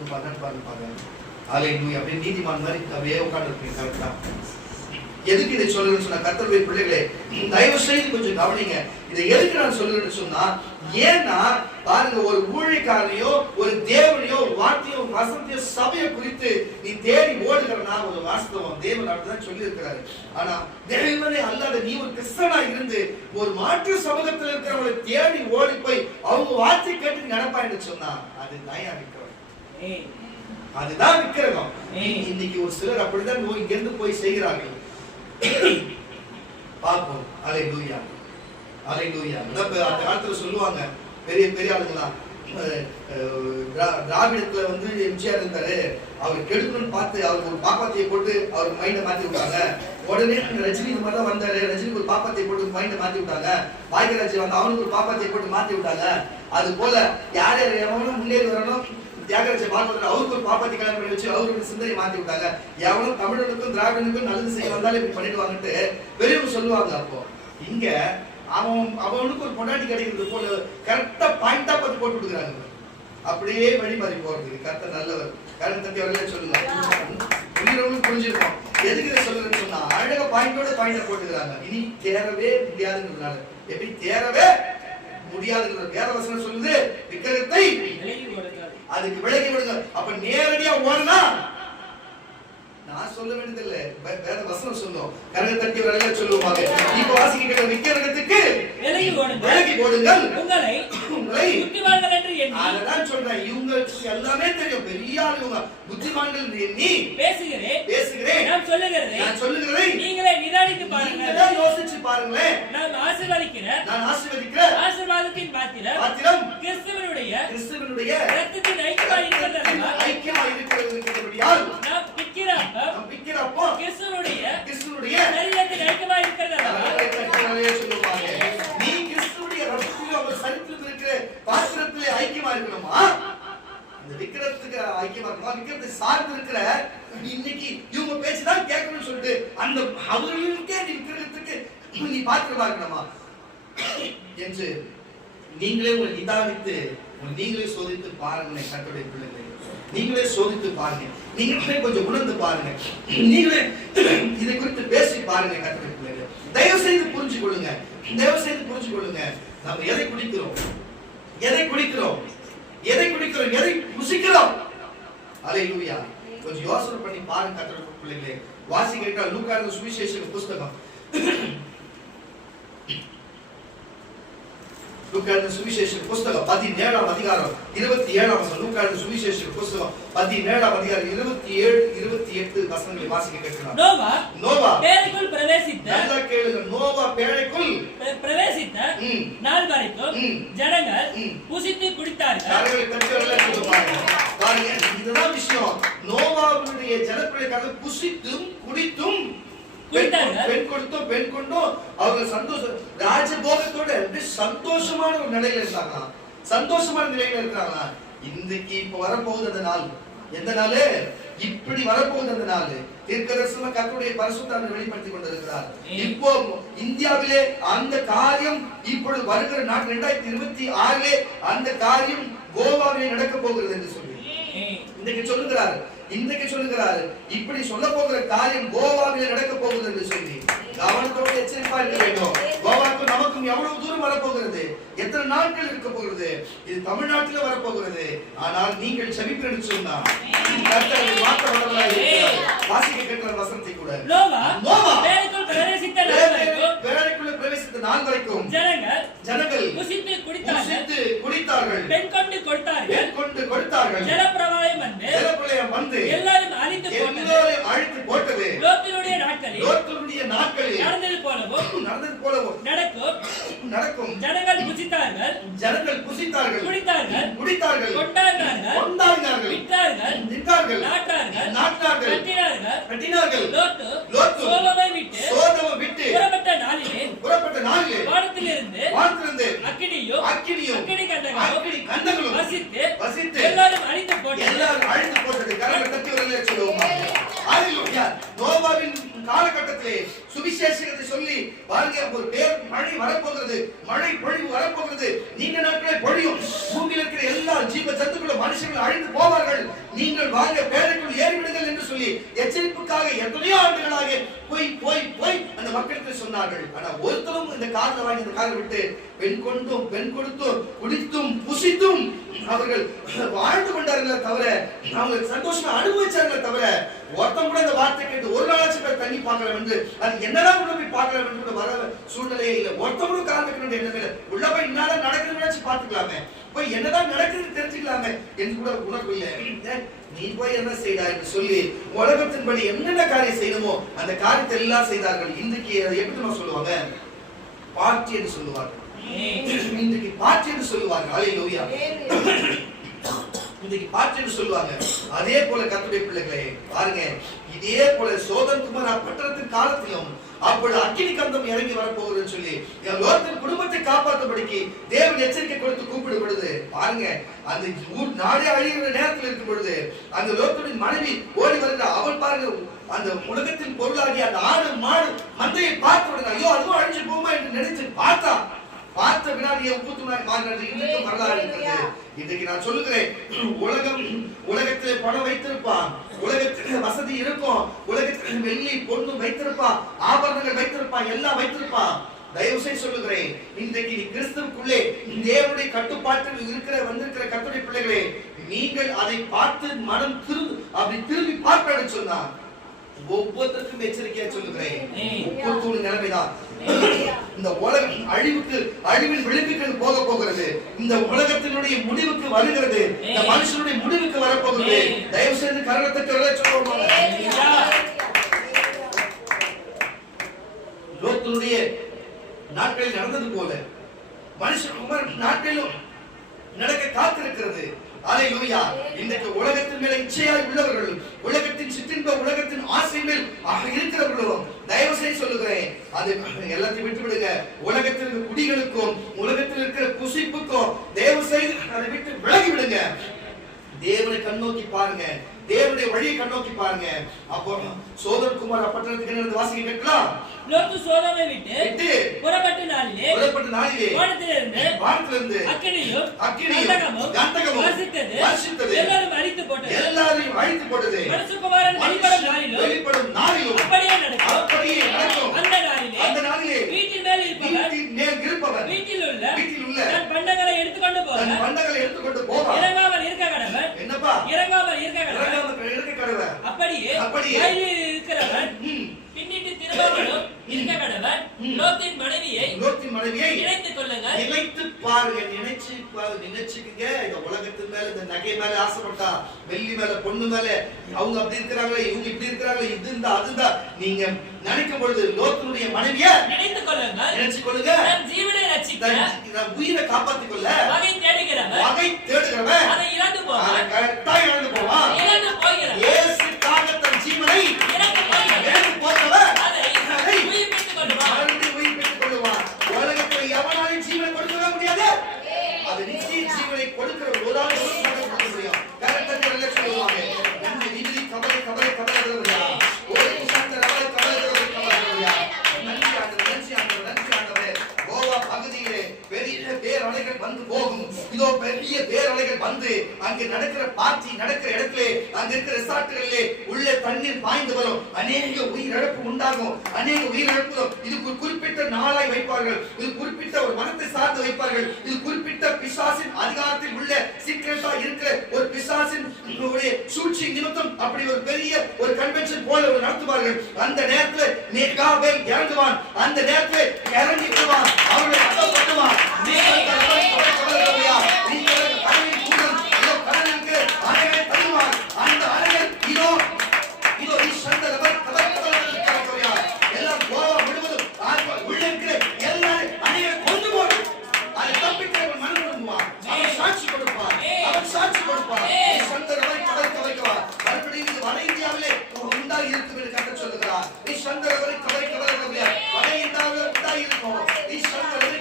பாருங்க. ஹல்லேலூயா. அப்படியே நீதிமான் மாதிரி அப்படியே உட்கார்ந்துருப்பீங்க. கரெக்டா? எதுக்கு இதை சொல்லுன்னு சொன்னா, கர்த்தருடைய பிள்ளைகளே தயவு செய்து கொஞ்சம் கவனிங்க. இதை எதுக்கு நான் சொல்லுன்னு சொன்னா, ஏன்னா பாருங்க, ஒரு ஊழியக்காரனையோ ஒரு தேவனையோ வார்த்தையோ வசனத்தையோ சபையை குறித்து நீ தேடி ஓடுகிறனா ஒரு வாஸ்தவம். தேவன் அப்படிதான் சொல்லி இருக்கிறாரு. ஆனா தேவனே அல்லாத நீ ஒரு கிறிஸ்தவனா இருந்து ஒரு மாற்று சமூகத்தில் இருக்கிறவங்களை தேடி ஓடி போய் அவங்க வார்த்தை கேட்டு நடப்பான்னு சொன்னா அது தயா விக்கிரகம். அதுதான் விக்கிரகம். இன்னைக்கு ஒரு சிலர் அப்படிதான் இங்க இருந்து போய் செய்கிறார்கள். பாப்போம். ஹல்லேலூயா, ஹல்லேலூயா. அந்த காலத்துல சொல்லுவாங்க பெரிய பெரிய ஆளுங்களா, திராவிடத்துல வந்து எம்ஜிஆர் இருந்தாரு, அவர் கெடுக்கணும்னு பார்த்து அவருக்கு ஒரு பாப்பாத்தியை போட்டு அவருக்கு மைண்டை மாத்தி விட்டாங்க. உடனே ரஜினி இந்த மாதிரி தான் வந்தாரு, ரஜினிக்கு ஒரு பாப்பாத்தியை போட்டு மைண்டை மாத்தி விட்டாங்க. பாக்கியராஜ் வந்து அவனுக்கு ஒரு பாப்பாத்தியை போட்டு மாத்தி விட்டாங்க. அது போல யார் யார் எவனும் முன்னேறி வரணும், தியாகராஜ பாகவதர் அவருக்கு ஒரு பாப்பாத்தி கல்யாணம் பண்ணி வச்சு அவருக்கு சிந்தனை மாத்தி விட்டாங்க. எவனும் தமிழனுக்கும் திராவிடனுக்கும் நல்லது செய்ய வந்தாலும் இப்படி பண்ணிடுவாங்கட்டு பெரியவங்க சொல்லுவாங்க. அப்போ இங்க அவனுக்கு ஒரு பொண்டாட்டி கிடைக்கிறது போல கரெக்டா பாயிண்டா பார்த்து போட்டு விடுறாங்க. அப்படியே வழி மாறி போறது. கர்த்தர் நல்லவர். கரண் தட்டி வரல சொல்லுங்க, புரியுறவங்களுக்கு புரிஞ்சிருக்கோம். எதுக்கு இதை சொல்லுறேன்னு சொன்னா, அழகா பாயிண்டோட பாயிண்ட போட்டுக்கிறாங்க. இனி தேரவே முடியாதுன்றதுனால எப்படி தேரவே முடியாதுன்ற வேற வசனம் சொல்லுது, விக்கிரகத்தை அதுக்கு விலகி விடுங்க. அப்ப நேரடியா ஓடுனா நான் சொல்ல வேண்டியதில்லை, வேற வசனம் சொல்லும். கரக தட்டி வரல சொல்லுவாங்க. இப்ப வாசிக்கிற விக்கிரகத்துக்கு விலகி ஓடுங்கள், உங்களை புத்திமான்கள் என்று எண்ணி. அதான் சொல்றேன், இவங்களுக்கு எல்லாமே தெரியும், பெரிய ஆளுங்க புத்திமான்கள் எண்ணி பேசுகிறேன் நான் சொல்லுகிறதை நீங்களே நிதானித்து பாருங்கள், யோசிச்சு பாருங்களேன். நான் ஆசீர்வதிக்கிற ஆசீர்வாதத்தின் பாத்திரம் கிறிஸ்துவினுடைய இரத்தத்தின் ஐக்கியமாய் இருக்கிறபடியால் நாம் பிக்கிறப்போ கிறிஸ்துவினுடைய சரீரத்தின் ஐக்கியமாய் இருக்கிறதா சொல்லுவாங்க. நீ கிறிஸ்துவினுடைய இரத்தத்திலே அவர் சரீரத்தில் இருக்கிற பாத்திரத்திலே ஐக்கியமா இருக்கணுமா, அந்த விக்கிரகத்துக்கு ஐக்கியமா இருக்கணுமா, விக்கிரகத்தை சார்ந்து இருக்கிற இன்னைக்கு இவங்க பேச்சுதான் கேட்கணும்னு சொல்லிட்டு அந்த அவர்களுக்கே நீ விக்கிரகத்துக்கு நீ பாத்திரமா இருக்கணுமா என்று நீங்களே உங்களை நிதானித்து நீங்களே சோதித்து பாருங்களேன். கர்த்தருடைய பிள்ளைகளே, நீங்களே சோதித்து பாருங்க, நீங்களே கொஞ்சம் உணர்ந்து பாருங்க, நீங்களே இதை குறித்து பேசி பாருங்க. கர்த்தருடைய பிள்ளைகளே, தயவு செய்து புரிஞ்சு கொள்ளுங்க, தயவு செய்து புரிஞ்சு கொள்ளுங்க. நம்ம எதை குடிக்கிறோம், எதை ருசிக்கிறோம். அல்லேலூயா. கொஞ்சம் யோசனை பண்ணி பாருங்க கர்த்தருடைய பிள்ளைகளே. வாசிக்க லூக்கா சுவிசேஷ புஸ்தகம், லூக்கா சுவிசேஷ புஸ்தகம் 17ஆம் அதிகாரம் 27ஆம் வசனம். லூக்கா சுவிசேஷ புஸ்தகம் 17ஆம் அதிகாரம் 27 28 வசனங்களை வாசிக்க கேட்கிறோம். நோவா பேழைக்குள் பிரவேசித்த, நல்லா கேளுங்க, நோவா பேழைக்குள் பிரவேசித்த நாள் வரைக்கும் ஜனங்கள் புசித்து குடித்தார்கள். ஜனங்களை கட்டளை சொல்லுவாங்க. பாருங்க, இதுதான் விஷயம். நோவாவுடைய ஜனப்பிரஜைக்காக புசித்தும் குடித்தும் பெண் கொண்டும் அவங்க சந்தோஷம் ராஜபோகத்தோட சந்தோஷமான ஒரு நிலையில இருக்காங்களா, சந்தோஷமான நிலையில இருக்கிறாங்களா. இன்றைக்கு இப்ப வரப்போகுது அந்த நாள். எந்த நாள்? இப்படி வரப்போகுது அந்த நாள். தீர்க்கதரிசனமா கர்த்தருடைய பரிசுத்தாவியை வெளிப்படுத்திக் கொண்டிருக்கிறார். இப்போ இந்தியாவிலே அந்த காரியம் இப்பொழுது வருகிற நாள் 2026 அந்த காரியம் கோவாவிலே நடக்க போகிறது என்று சொல்லி இன்றைக்கு சொல்லுகிறார். இப்படி சொல்ல போகிற காரியம் கோவாவிலே நடக்க போகுது என்று சொல்லி கவனத்தோடு எச்சரிப்பா இருக்க வேண்டும். கோவாவுக்கும் நமக்கும் எவ்வளவு தூரம் வரப்போகிறது, எத்தனை நாட்கள் இருக்க போகிறது, இது தமிழ்நாட்டில் வரப்போகிறது. ஆனால் நீங்கள் செவிப்பெடுத்து சொன்னா வாசிக்க கேட்கிற வசனத்தை கூட பேழைக்குள்ள பிரவேசித்த நாள் வரைக்கும் ஜனங்கள் புசித்து குடித்தார்கள், பெண் கொண்டு கொடுத்தார்கள். ஜலப்பிரளயம் வந்து எல்லாரும் அழித்து போட்டது. லோத்தினுடைய நாட்களில் நடந்தது போலவும் நடக்கும். ஜனங்கள் புசித்தார்கள், குடித்தார்கள், கொண்டாடினார்கள், விற்றார்கள், நாட்டார்கள், கட்டினார்கள். லோத்து சோதோமை விட்டு புறப்பட்ட நாளிலே வானத்திலிருந்து அக்கினியும் கண்டங்களும் வசித்து எல்லாரும் அழித்து போட்டது. கரங்களை தட்டி வரலே சொல்லுவோம். ஹல்லேலூயா. நோவாவின் காலகட்டத்திலே சுவிசேஷத்தை சொல்லி பாருங்க, ஒரு பேர் மழை வரப்போகிறது, மழை பொழிவு வரப்போகிறது, நீண்ட நாட்களே பொழியும். பூமியில் இருக்கிற எல்லா ஜீவ ஜந்துக்களும் மனுஷர்கள் அழிந்து போவார்கள். நீ விடுங்கள், வாங்க பேழைக்குள் ஏறிவிடுங்கள் என்று சொல்லி எச்சரிப்புக்காக எத்தனையோ ஆண்டுகளாக போய் போய் போய் அந்த மக்களுக்கு சொன்னார்கள். ஆனா ஒருத்தரும் இந்த காதலை வாங்கி இந்த காதலை விட்டு பெண் கொண்டும் பெண் கொடுத்தும் குடித்தும் புசித்தும் அவர்கள் வாழ்ந்து கொண்டார்களே தவிர, அவங்க சந்தோஷமா அனுபவிச்சார்களே தவிர, ஒருத்தம் கூட இந்த வார்த்தை கேட்டு ஒரு நாளாச்சும் போய் தண்ணி பார்க்கலாம் என்று, அது என்னதான் கூட போய் பார்க்கலாம் என்று கூட வர சூழ்நிலையே இல்லை. ஒருத்தம் கூட காரணம் எண்ணமே இல்லை. உள்ள போய் என்னதான் நடக்குதுன்னு பார்த்துக்கலாமே, போய் என்னதான் நடக்குதுன்னு தெரிஞ்சுக்கலாமே என்று கூட உணர்வு இல்லை. நீ போய் என்ன செய்தா என்று சொல்லி உலகத்தின்படி என்னென்ன காரியம் செய்யணுமோ அந்த காரியத்தை எல்லாம் செய்தார்கள். இன்றைக்கு அதை எப்படி நம்ம சொல்லுவாங்க? பார்ட்டி என்று சொல்லுவார்கள். இன்றைக்கு பார்ட்டி என்று சொல்லுவார்கள். அல்லேலூயா. இன்றைக்கு பார்ட்டி என்று சொல்லுவாங்க. அதே போல கர்த்தருடைய பிள்ளைகளே பாருங்க, இதே போல சோதன் குமார் பட்டணத்தின் காலத்திலும் அப்பொழுது அக்கினி கந்தம் இறங்கி வரப்போகுதுன்னு சொல்லி லோத்தின் குடும்பத்தை காப்பாற்றும்படிக்கு தேவன் எச்சரிக்கை கொடுத்து கூப்பிடும் பொழுது பாருங்க, அந்த ஊர் நாடே அழிகிற நேரத்தில் இருக்கும் பொழுது அந்த லோத்தின் மனைவி ஓடி வருகிற அவள் பாருங்க, அந்த உலகத்தின் பொருளாகி அந்த ஆடு மாடு மந்தையை பார்த்த உடனே ஐயோ அதுவும் அழிஞ்சு போமா என்று நினைச்சு பார்த்த வினாடியே உப்புத்துணாய் மாறினது இன்றைக்கும் வரலாறு இருக்கிறது. இன்றைக்கு நான் சொல்லுகிறேன், உலகத்திலே பணம் வைத்திருப்பான், உலகத்தில் வசதி இருக்கும், உலகத்தில் வெள்ளி பொண்ணு வைத்திருப்பான், ஆபரணங்கள் வைத்திருப்பான், எல்லாம் வைத்திருப்பான். தயவு செய்து சொல்லுகிறேன், இன்றைக்கு நீ கிறிஸ்துவுக்குள்ளே தேவனுடைய கட்டுப்பாட்டில் வந்திருக்கிற கர்த்தருடைய பிள்ளைகளே, நீங்கள் அதை பார்த்து மனம் திரும்பி பார்க்கணும்னு சொன்னா ஒவ்வொருத்தருக்கும் எச்சரிக்கையா சொல்லுகிறேன். ஒவ்வொருத்தரும் நிலைமைதான். இந்த உலகம் அழிவின் விளிம்புக்கு போக போகிறது. இந்த உலகத்தினுடைய முடிவுக்கு வருகிறது. இந்த மனுஷனுடைய முடிவுக்கு வரப்போகிறது. தயவு செய்து கரணத்துக்கு சொல்லுவாங்க. லோத்துடைய நாட்களில் நடந்தது போல மனுஷன் நாட்களிலும் நடக்க காத்திருக்கிறது. அல்லேலூயா. இன்றைக்கு உலகத்தின் மேல இச்சையாய் உள்ளவர்கள், உலகத்தின் சிற்றின்ப உலகத்தின் ஆசை மேல் இருக்கிறவர்களும் தயவு செய்து சொல்லுகிறேன், அது எல்லாத்தையும் விட்டு விடுங்க. உலகத்தில் இருக்கிற குடிகளுக்கும் உலகத்தில் இருக்கிற புசிப்புக்கும் தயவு செய்து அதை விட்டு விலகி விடுங்க. தேவனை கண்ணோக்கி பாருங்க, தேவனுடைய வழியை கண்ணோக்கி பாருங்க. அப்போ சோதன் குமார் பட்டணத்துக்கு என்ன வாசிக்க கேட்கலாம். லோத்து சோதோமை விட்டு புறப்பட்ட நாளிலே வானத்திலிருந்து அக்கினியும் கந்தகமும் வர்ஷித்தது. எல்லாரையும் அழித்து போட்டது. மனுஷகுமாரன் வெளிப்படும் நாளிலும் அப்படியே நடக்கும். அந்த நாளிலே வீட்டின் மேல் இருப்பவர் வீட்டில் உள்ள தன் பண்டங்களை எடுத்துக்கொண்டு போக இறங்காமல் இருக்க கடவன். என்னப்பா? இறங்காமல் இருக்க கடவன். அப்படியே இருக்கிறவன் பின்னிட்டு திரும்பாமலும் இருக்க கடவன். லோத்தின் மனைவியை நினைத்துக் கொள்ளுங்கள். நினைத்து பாருங்க, நினைச்சுக்குங்க. இந்த உலகத்தின் மேல, இந்த நகை மேல ஆசைப்பட்டா, வெள்ளி மேல, பொண்ணு மேல, அவங்க அப்படி இருக்கிறாங்களே, இவங்க இப்படி இருக்கிறாங்களே, இது இருந்தா அதுதான் நீங்க நினைக்கும் பொழுது லோத்தினுடைய மனைவியை நினைத்துக் கொள்ளுங்கள். நினைச்சு கொள்ளுங்க. ஜீவனை ரட்சிக்க, உயிரை காப்பாற்றிக் கொள்ள வகை தேடுகிறவன் அதை இழந்து போவான். கரெக்டாக இழந்து போவான். இயேசுக்காக தன் ஜீவனை இழந்து போகிறவன் அதை உயிர்ப்பித்துக் கொள்வான். உலகத்தில் எவனாலும் ஜீவனை கொடுக்கவே முடியாது. அது நிச்சய ஜீவனை கொடுக்கிற ஒரு ஆள் கொடுக்க முடியும். கரெக்டாக சொல்லுவாங்க. நிதி கவலை கவலை கவலை ஒரு கோவா பகுதியிலே பெரிய பேரலைகள் வந்து போகும். இதோ பெரிய பேரலைகள் வந்து அங்கு நடக்கிற பார்ட்டி நடக்கிற இடத்திலே, அங்க இருக்கிற ரிசார்ட்டுகளிலே உள்ளே தண்ணீர் பாய்ந்து வரும். அநேக உயிரிழப்பு உண்டாகும். அநேக உயிரிழப்பும் இது குறிப்பிட்ட நாளாய் வைப்பார்கள். இது குறிப்பிட்ட ஒரு மனத்தை சார்ந்து வைப்பார்கள். இது குறிப்பிட்ட பிசாசின் அதிகாரத்தில் உள்ள சீக்கிரட்டா இருக்கிற ஒரு பிசாசின் சூழ்ச்சி நிமித்தம் அப்படி ஒரு பெரிய ஒரு கன்வென்ஷன் போல ஒரு நடத்துவார்கள். அந்த நேரத்தில் மிகாவேல் இறங்குவான். அந்த நேரத்தில் இறங்கி விடுவான். அவர்களை அகப்படுவான். அந்த அணைகள் இதோ இதோ எல்லாம் கோவா முழுவதும் உள்ள இருக்கிற எல்லா அணைகள் கொண்டு போடும். அதை தப்பிக்கிற மனம் விரும்புவான். அவன் சாட்சி கொடுப்பான். சந்தரவை கவலைக்க வைக்கவான். மறுபடியும் இது வட இந்தியாவிலே உண்டாகி இருக்கும் என்று கற்று சொல்லுகிறார். நீ சந்தரவை கவலைக்க வட இந்தியாவில் உண்டாகி இருக்கும். நீ சந்தர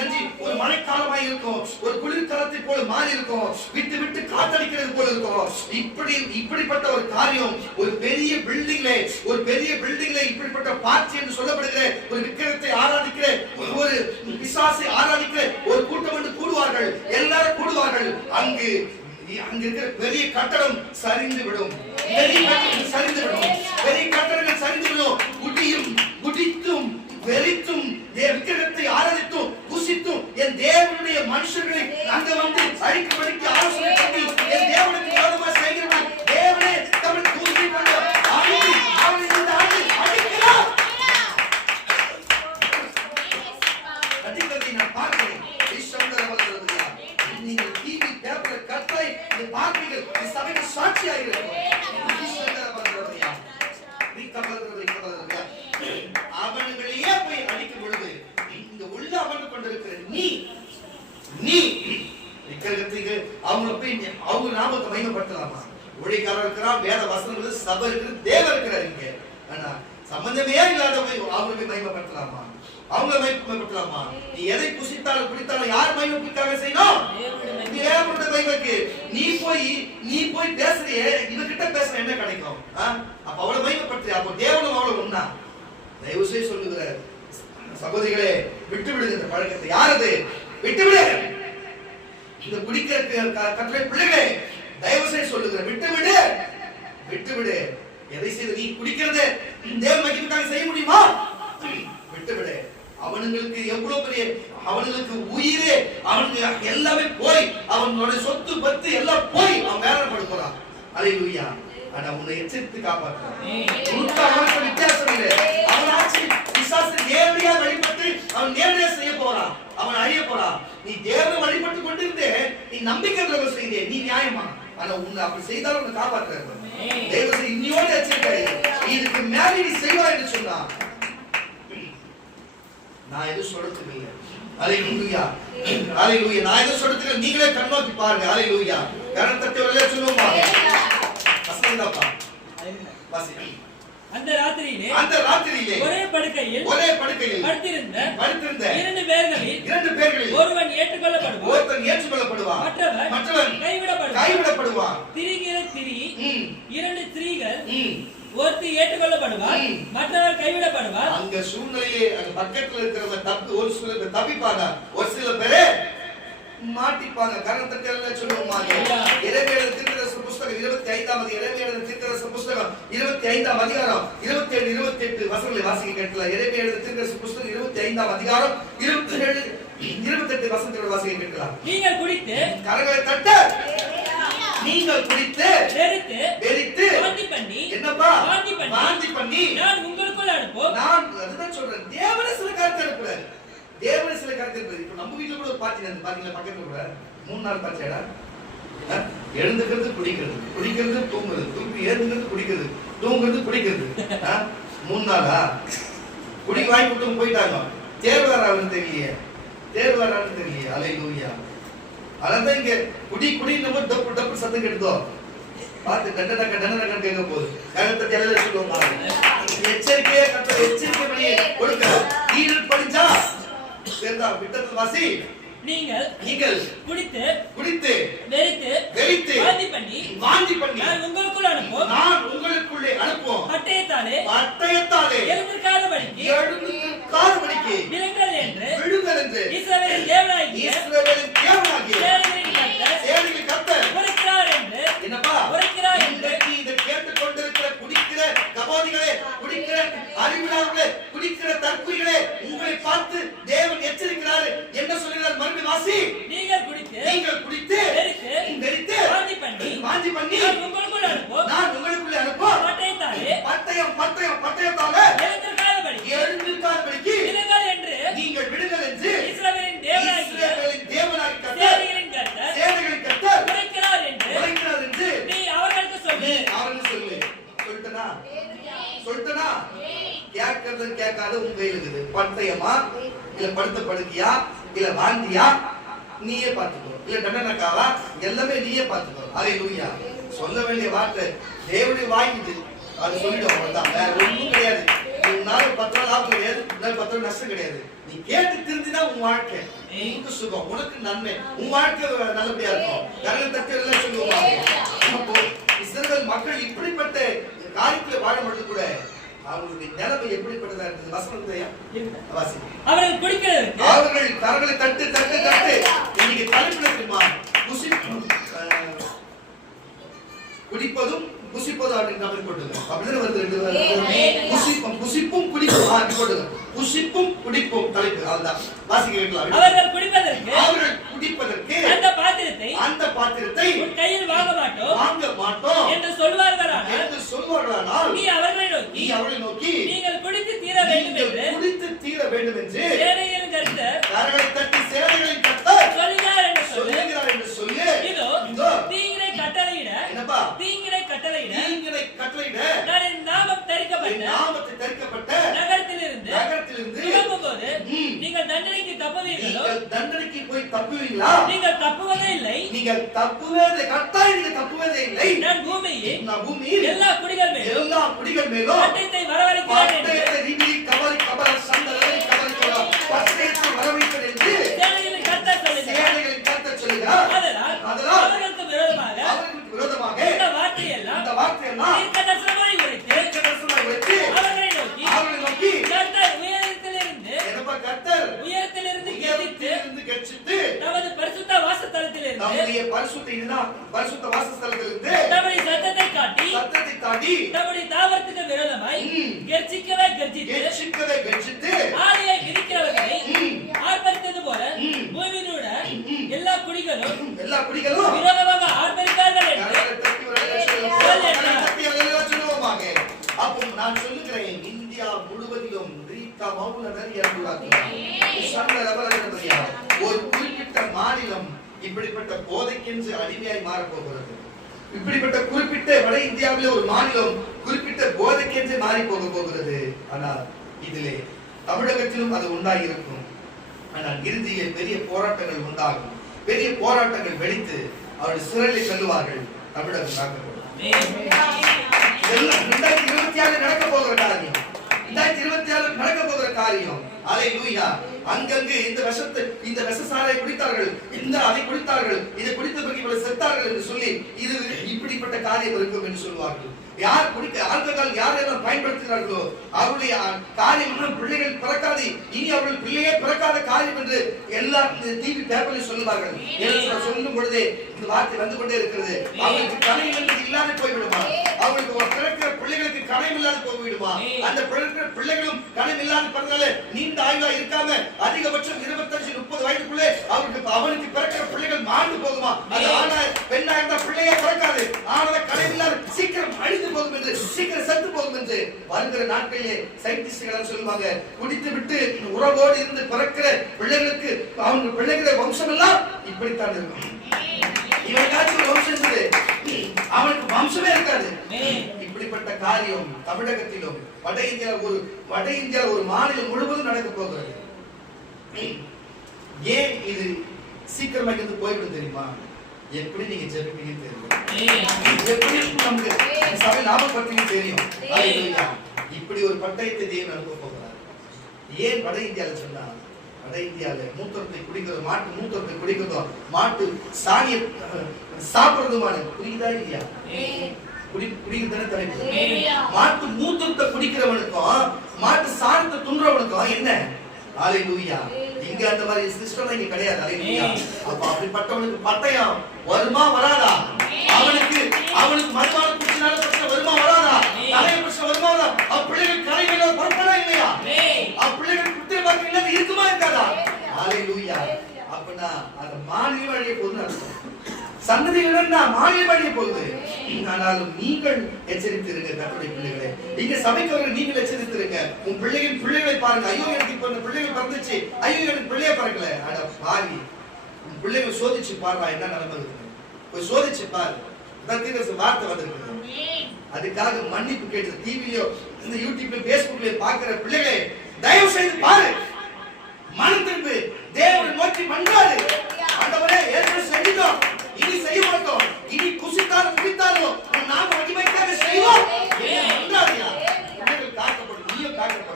நன்றி. ஒரு மழைக்காலமாய் இருக்கும், ஒரு குளிர்காலத்தை போல மாறி இருக்கும், விட்டு விட்டு காத்தடிக்கிறது போல இருக்கும். இப்படிப்பட்ட ஒரு காரியம் ஒரு பெரிய பில்டிங்ல இப்படிப்பட்ட பார்ட்டி என்று சொல்லப்படுகிற ஒரு விக்கிரத்தை ஆராதிக்கிற ஒரு பிசாசை ஆராதிக்கிற ஒரு கூட்டம் வந்து கூடுவார்கள், எல்லாரும் கூடுவார்கள். அங்கு இருக்கிற பெரிய கட்டடம் சரிந்து விடும், பெரிய கட்டடங்கள் சரிந்து விடும். குடித்தும் வெறித்தும் விக்கிரத்தை ஆராதித்தும் புசித்தும் என் தேவனுடைய மனுஷர்களை அங்க வந்து அழிக்கும்படிக்கு ஆலோசனை பண்ணி என் தேவனுக்கு விரோதமாக செய்கிறவன் தேவனே தமிழ் தூக்கி கொண்டு அவனை இந்த ஆண்டில் அழிக்கிறார். அடிக்கடி நான் பார்க்கிறேன். நீங்கள் டிவி பேப்பர்ல கட்டளை பார்ப்பீர்கள், சபைக்கு சாட்சியாக இருக்கும். அவன்களையே போய் அடிக்கும் பொழுது இந்த உள்ள அமர்ந்து கொண்டிருக்கிற நீ விக்கிரகத்துக்கு அவங்களை போய் அவங்க நாமத்தை மகிமைப்படுத்தலாமா? ஊழியக்காரர் இருக்கிறான், வேத வசனம் இருக்குது, சபை இருக்குது, தேவன் இருக்கிறார் இங்க. ஆனா சம்பந்தமே இல்லாத போய் அவங்களை போய் மகிமைப்படுத்தலாமா? அவங்களை மகிமைப்படுத்தலாமா? நீ எதை புசித்தாலும் குடித்தாலும் யார் மகிமைக்காக செய்யணும்? தேவனுடைய மகிமைக்கு. நீ போய் பேசுறியே, இவகிட்ட பேசுற என்ன கிடைக்கும்? அப்ப அவளை மகிமைப்படுத்துறியா? அப்போ தேவனும் அவ்வளவு ஒண்ணா? தயவு செய்து சொல்லுகிற சகோதரிகளே, விட்டு விடுங்க இந்த பழக்கத்தை. யாரது? விட்டு விடு. இந்த குடிக்கிற கட்டளை பிள்ளைகளே, தயவு செய்து சொல்லுகிற விட்டு விடு. எதை செய்து நீ குடிக்கிறது தேவ மகிமைக்காக செய்ய முடியுமா? விட்டு விடு. அவனுங்களுக்கு எவ்வளவு பெரிய, அவனுங்களுக்கு உயிரே, அவனுக்கு எல்லாமே போய், அவனோட சொத்து பத்து எல்லாம் போய் அவன் வேற படுக்கிறான். அல்லேலூயா. ஆனா உன்னை எச்சரித்து காப்பாற்றுறான். அவனுக்கு வித்தியாசம் இல்லை. அவனாச்சு பிசாசு நேரடியா வழிபட்டு அவன் நேரடியா செய்ய போறான், அவன் அழிய போறான். நீ தேவனை வழிபட்டு கொண்டிருந்தே நீ நம்பிக்கை துரோகம் செய்தே, நீ நியாயமா? ஆனா உன்னை அப்படி செய்தாலும் உன்னை காப்பாற்றுறாரு. தேவன் இன்னியோடு எச்சரிக்கை, இதுக்கு மேல நீ செய்வாய் என்று சொன்னா நான் எதுவும் சொல்றதுக்கு இல்லை. அல்லேலூயா, அல்லேலூயா. நான் எதுவும் சொல்றதுக்கு நீங்களே கண்ணோக்கி பாருங்க. அல்லேலூயா. கரத்தட்டி வரல சொல்லுமா? வசனம்தாப்பா. வாசி. அந்த ராத்திரியிலே ஒரே படுக்கையில் படுத்திருந்த இரண்டு பேர்களில் ஒருவன் ஏற்றுக்கொள்ளப்படுவான், மற்றவன் கைவிடப்படுவான். திரிகிற இரண்டு ஸ்திரீகள், ஒருத்தி ஏற்றுக்கொள்ளப்படுவார், மற்றவர் கைவிடப்படுவார். அங்க சூழ்நிலையே அங்க பக்கத்துல இருக்கிறவங்க ஒரு சில பேர் தப்பிப்பாங்க, ஒரு சில பேரே மாட்டிப்பாங்க. கரத்தட்டி எல்லாம் சொல்லுவோமா? எரேமியா தீர்க்கதரிசி புத்தகம் 25ஆம் அதிகாரம் 27 28 வசனங்களை வாசிக்க கேட்கலாம். எரேமியா தீர்க்கதரிசி புத்தகம் 25ஆம் அதிகாரம் 27 28 வசனங்களை வாசிக்க கேட்கலாம். நீங்கள் குடித்து கரங்களை தட்ட, நீங்கள் குடித்து வெறித்து என்னப்பா வாந்தி பண்ணி நான் உங்களுக்குள்ள அனுப்பும். நான் அதுதான் சொல்றேன், தேவனே சில காரியத்தை அனுப்புறாரு. தேவனே சில காரியத்தை அனுப்புறாரு. இப்போ நம்ம வீட்டுல கூட ஒரு பார்ட்டி நடந்து பாத்தீங்களா? பக்கத்துல கூட 3 நாள் பார்ட்டியாடா. எழுந்துக்கிறது குடிக்கிறது தூங்குறது, திருப்பி எழுந்துக்கிறது குடிக்கிறது தூங்குறது குடிக்கிறது. 3 நாளா குடி வாங்கி கொடுத்து போயிட்டாங்க. தேர்வாரான்னு தெரியலையே. அல்லேலூயா. அதான் இங்க குடி நம்ம டப்பு சத்தம் கெடுத்தோம். பார்த்து டண்டன கேட்க போகுது. கரத்தட்டி எல்லாம் சொல்லுவோம் பாருங்க. எச்சரிக்கையே எச்சரிக்கை பண்ணி கொடுக்க. ஈரல் படிச்சா சேர்ந்தா விட்டத்தில் வாசி. நீங்கள் குடித்து வெறித்து வாந்தி பண்ணி நான் உங்களுக்குள்ளே அனுப்புவோம். பட்டயத்தாலே எழுந்திருக்காதபடிக்கு விழுங்கள் என்று இஸ்ரவேலின் தேவனாகிய சேனைகளின் கர்த்தர் உரைக்கிறார் என்று. என்னப்பா உரைக்கிறார் என்று இதை கேட்டுக் கொண்டிருக்கிற குடிக்கிற கபோதிகளே, குடிக்கிற அறிவிலார்களே, குடிக்கிற தற்குறிகளே, உங்களை பார்த்து தேவன் எச்சரிக்கிறார். என்ன சொல்கிறார்? மறுபடியும் வாசி. நீங்கள் குடித்து வெறித்து வாந்தி பண்ணி நான் உங்களுக்குள்ளே அனுப்பும். பட்டயத்தாலே எழுந்திருக்காதபடிக்கு நீங்கள் விடுங்கள் என்று இஸ்ரவேலின் தேவனாகிய சேனைகளின் கர்த்தர் உரைக்கிறார் என்று நீ அவர்களுக்கு சொல்லு. சொல்லிட்டனா? கேட்காத உங்க கையில் இருக்குது. பட்டயமா இல்ல படுத்த படுக்கையா இல்ல வாந்தியா நீயே பார்த்துக்கோ, இல்ல தண்டனக்காவா எல்லாமே நீயே பார்த்துக்கோ. அல்லேலூயா. சொல்ல வேண்டிய வார்த்தை தேவனுடைய வாய்க்குது, அது சொல்லிடுவோம். வேற ஒன்றும் கிடையாது. உன்னால 10 நாள் லாபம் கிடையாது, உன்னால 10 நாள் நஷ்டம் கிடையாது. நீ கேட்டு திருந்தினா உன் வாழ்க்கை உனக்கு சுகம், உனக்கு நன்மை, உன் வாழ்க்கை நல்லபடியா இருக்கும். கரங்களை தட்டி எல்லாம் சொல்லுவாங்க. அப்போ இஸ்ரவேல் மக்கள் இப்படிப்பட்ட காரியத்துல வாழும் பொழுது கூட அவங்களுடைய நிலைமை எப்படிப்பட்டதா இருந்தது? வசனத்தையா வாசி. அவர்கள் குடிக்கிறதற்கு அவர்கள் கரங்களை தட்டு தட்டு தட்டு. இன்னைக்கு தலைப்புல தெரியுமா? குடிப்பதும் புசிப்பதும் அப்படின்னு நம்ம போட்டுங்க. அப்படிதான் வருது ரெண்டு புசிப்பும் குடிப்பும் அப்படி போட்டுங்க. புசிப்பும் குடிப்பும் தலைப்பு அதுதான் வாசிக்க கேட்கலாம். அவர்கள் குடிப்பதற்கு அந்த பாத்திரத்தை உன் கையில் வாங்க மாட்டோம் என்று சொல்வார்களானால் நீ அவர்களை நோக்கி நீங்கள் குடித்து தீர வேண்டும் என்று சேனைகளின் கர்த்தர் கரங்களை தட்டி சேனைகளின் கர்த்தர் சொல்லுகிறார் என்று சொல்லு. இதோ தீங்கினை கட்டளையிட நான் என் நாமத்தை தரிக்கப்பட்ட நகரத்திலிருந்து திரும்பும்போது நீங்கள் தண்டனைக்கு போய் தப்புவீங்களா? நீங்கள் தப்புவதே இல்லை. கட்டாயம் நீங்க தப்புவதே இல்லை. நான் பூமியில் எல்லா குடிகள் மேலும் பட்டயத்தை வரவழைக்கிறேன் என்று சேனைகளின் கர்த்தர் சொல்லுகிறார். அதனால் அவர்களுக்கு விரோதமாக இந்த வார்த்தையெல்லாம் தீர்க்கதரிசனமாய் உரைத்து அவர்களை நோக்கி கர்த்தர் உயரத்திலிருந்து கெர்ச்சித்து தமது பரிசுத்த வாசஸ்தலத்திலிருந்து தம்முடைய சத்தத்தை காட்டி தம்முடைய தாவரத்துக்கு விரோதமாய் கெர்ச்சிக்கவே கெர்ச்சித்து ஆலையை விரிக்கிறவர்களை ஆர்ப்பரித்தது போல பூமியிலுள்ள எல்லா குடிகளும் விரோதமாக ஆர்ப்பரித்தார்கள் என்று அப்போ நான் சொல்லுகிறேன், இந்தியா முழுவதிலும் ஒரு குறிப்பிட்ட மாநிலம் இப்படிப்பட்ட போதைக்கென்று அடிமையாய் மாறப்போகிறது. இப்படிப்பட்ட குறிப்பிட்ட வட இந்தியாவிலே ஒரு மாநிலம் குறிப்பிட்ட போதைக்கென்று மாறி போகிறது. ஆனால் இதிலே தமிழகத்திலும் அது உண்டாயிருக்கும். ஆனால் இறுதியில் பெரிய போராட்டங்கள் உண்டாகும். பெரிய போராட்டங்கள் வெடித்து அவருடைய சிறையில் செல்லுவார்கள். தமிழகம் காக்கப்படும். 2026 நடக்க போகிற காரியம். 2026 நடக்க போகிற காரியம். அல்லேலூயா. அங்கங்கு இந்த விஷசாரை குடித்தார்கள், அதை குடித்தார்கள், இதை குடித்த பிறகு இவர்கள் செத்தார்கள் என்று சொல்லி இது இப்படிப்பட்ட காரியம் இருக்கும் என்று சொல்வார்கள். யார் குடிக்க ஆல்கஹால் யாரெல்லாம் பயன்படுத்தினார்களோ அவருடைய காரியம் பிள்ளைகள் பிறக்காது, இனி அவர்கள் பிள்ளையே பிறக்காத காரியம் என்று எல்லா டிவி பேப்பரில் சொல்லுவார்கள். சொல்லும் பொழுதே இந்த வார்த்தை வந்து கொண்டே இருக்கிறது. அவர்களுக்கு கனவு என்பது இல்லாத போய்விடுமா? அவர்களுக்கு பிறக்கிற பிள்ளைகளுக்கு கனவு இல்லாத போய்விடுமா? அந்த பிறக்கிற பிள்ளைகளும் கனவு இல்லாத பிறந்தால நீண்ட ஆயுளா இருக்காம அதிகபட்சம் 25-30 வயதுக்குள்ளே அவனுக்கு பிறக்கிற பிள்ளைகள் மாண்டு போகுமா? அது ஆனா பெண்ணா இருந்தா பிள்ளையே பிறக்காது. ஆனத கனவு இல்லாத சீக்கிரம் அழிந்து போகும் என்று, சீக்கிரம் செத்து போகும் என்று வருகிற நாட்களிலே சயின்டிஸ்டுகள் சொல்லுவாங்க. குடித்து விட்டு உறவோடு இருந்து பிறக்கிற பிள்ளைகளுக்கு அவங்க பிள்ளைகிற வம்சம் எல்லாம் இப்படித்தான் இருக்கும். இவனுக்காச்சும் வம்சம் இருந்தது, அவனுக்கு வம்சமே இருக்காது. இப்படிப்பட்ட காரியம் தமிழகத்திலும் வட இந்தியா ஒரு மாநிலம் முழுவதும் நடக்க போகிறது. ஏன் இது சீக்கிரமா இருந்து போய்விடும் தெரியுமா? எப்படி நீங்க ஜெபிப்பீங்க தெரியும், எப்படி நமக்கு சபை லாபப்படுத்தீங்க தெரியும். இப்படி ஒரு பட்டயத்தை தேவன் அனுப்ப போகிறார். ஏன் வட இந்தியால சொன்னா, வட இந்தியால மூத்திரத்தை குடிக்கிறதும் மாட்டு மூத்திரத்தை குடிக்கிறதும் மாட்டு சாணியை சாப்பிடுறதுமான புரியுதா இல்லையா? குடிக்கிறதான தலைப்பு. மாட்டு மூத்திரத்தை குடிக்கிறவனுக்கும் மாட்டு சாணத்தை துன்றவனுக்கும் என்ன? அல்லேலூயா. இங்க அந்த மாதிரி சிஸ்டம் இங்க கிடையாது. அல்லேலூயா. அப்ப அப்படிப்பட்டவனுக்கு பட்டயம் வருமா வராதா? அவனுக்கு மருமான குடிச்சனால பிரச்சனை வருமா வராதா? தலைய பிரச்சனை வருமா வராதா? பிள்ளைகள் கரையில பொறுப்படா இல்லையா? பிள்ளைகள் குத்திர பாக்கி இல்லாத இருக்குமா இருக்காதா? அல்லேலூயா. அப்பனா அந்த மாநில வழியே போகுதுன்னு அர்த்தம். சந்ததிகளுடன் மாநில வழியே போகுது. ஆனாலும் நீங்கள் எச்சரித்திருங்க கர்த்தருடைய பிள்ளைகளே. இங்க சபைக்கு நீங்கள் எச்சரித்திருங்க. உன் பிள்ளைகளை பாருங்க. ஐயோ எனக்கு இப்ப இந்த பிள்ளைகள் பிறந்துச்சு, ஐயோ எனக்கு பிள்ளைய பிறக்கல. அட பாவி, உன் பிள்ளைகளை சோதிச்சு பாருடா என்ன நிலைமை இருக்கு. போய் சோதிச்சு பாரு. வார்த்தை வந்திருக்கு. அதுக்காக மன்னிப்பு கேட்டு டிவிலயோ இந்த யூடியூப்ல பேஸ்புக்லயோ பாக்குற பிள்ளைகளை தயவு செய்து பாரு, மனம் திரும்பு, தேவனை நோக்கி மன்றாடு. ஆண்டவரே ஏற்கனவே செஞ்சிட்டோம், இனி செய்ய மாட்டோம். இனி குசித்தாலும் குடித்தாலும் நாம மகிமைக்காக செய்வோம். மன்றாடியா பிள்ளைகள் காக்கப்படும், நீயும் காக்க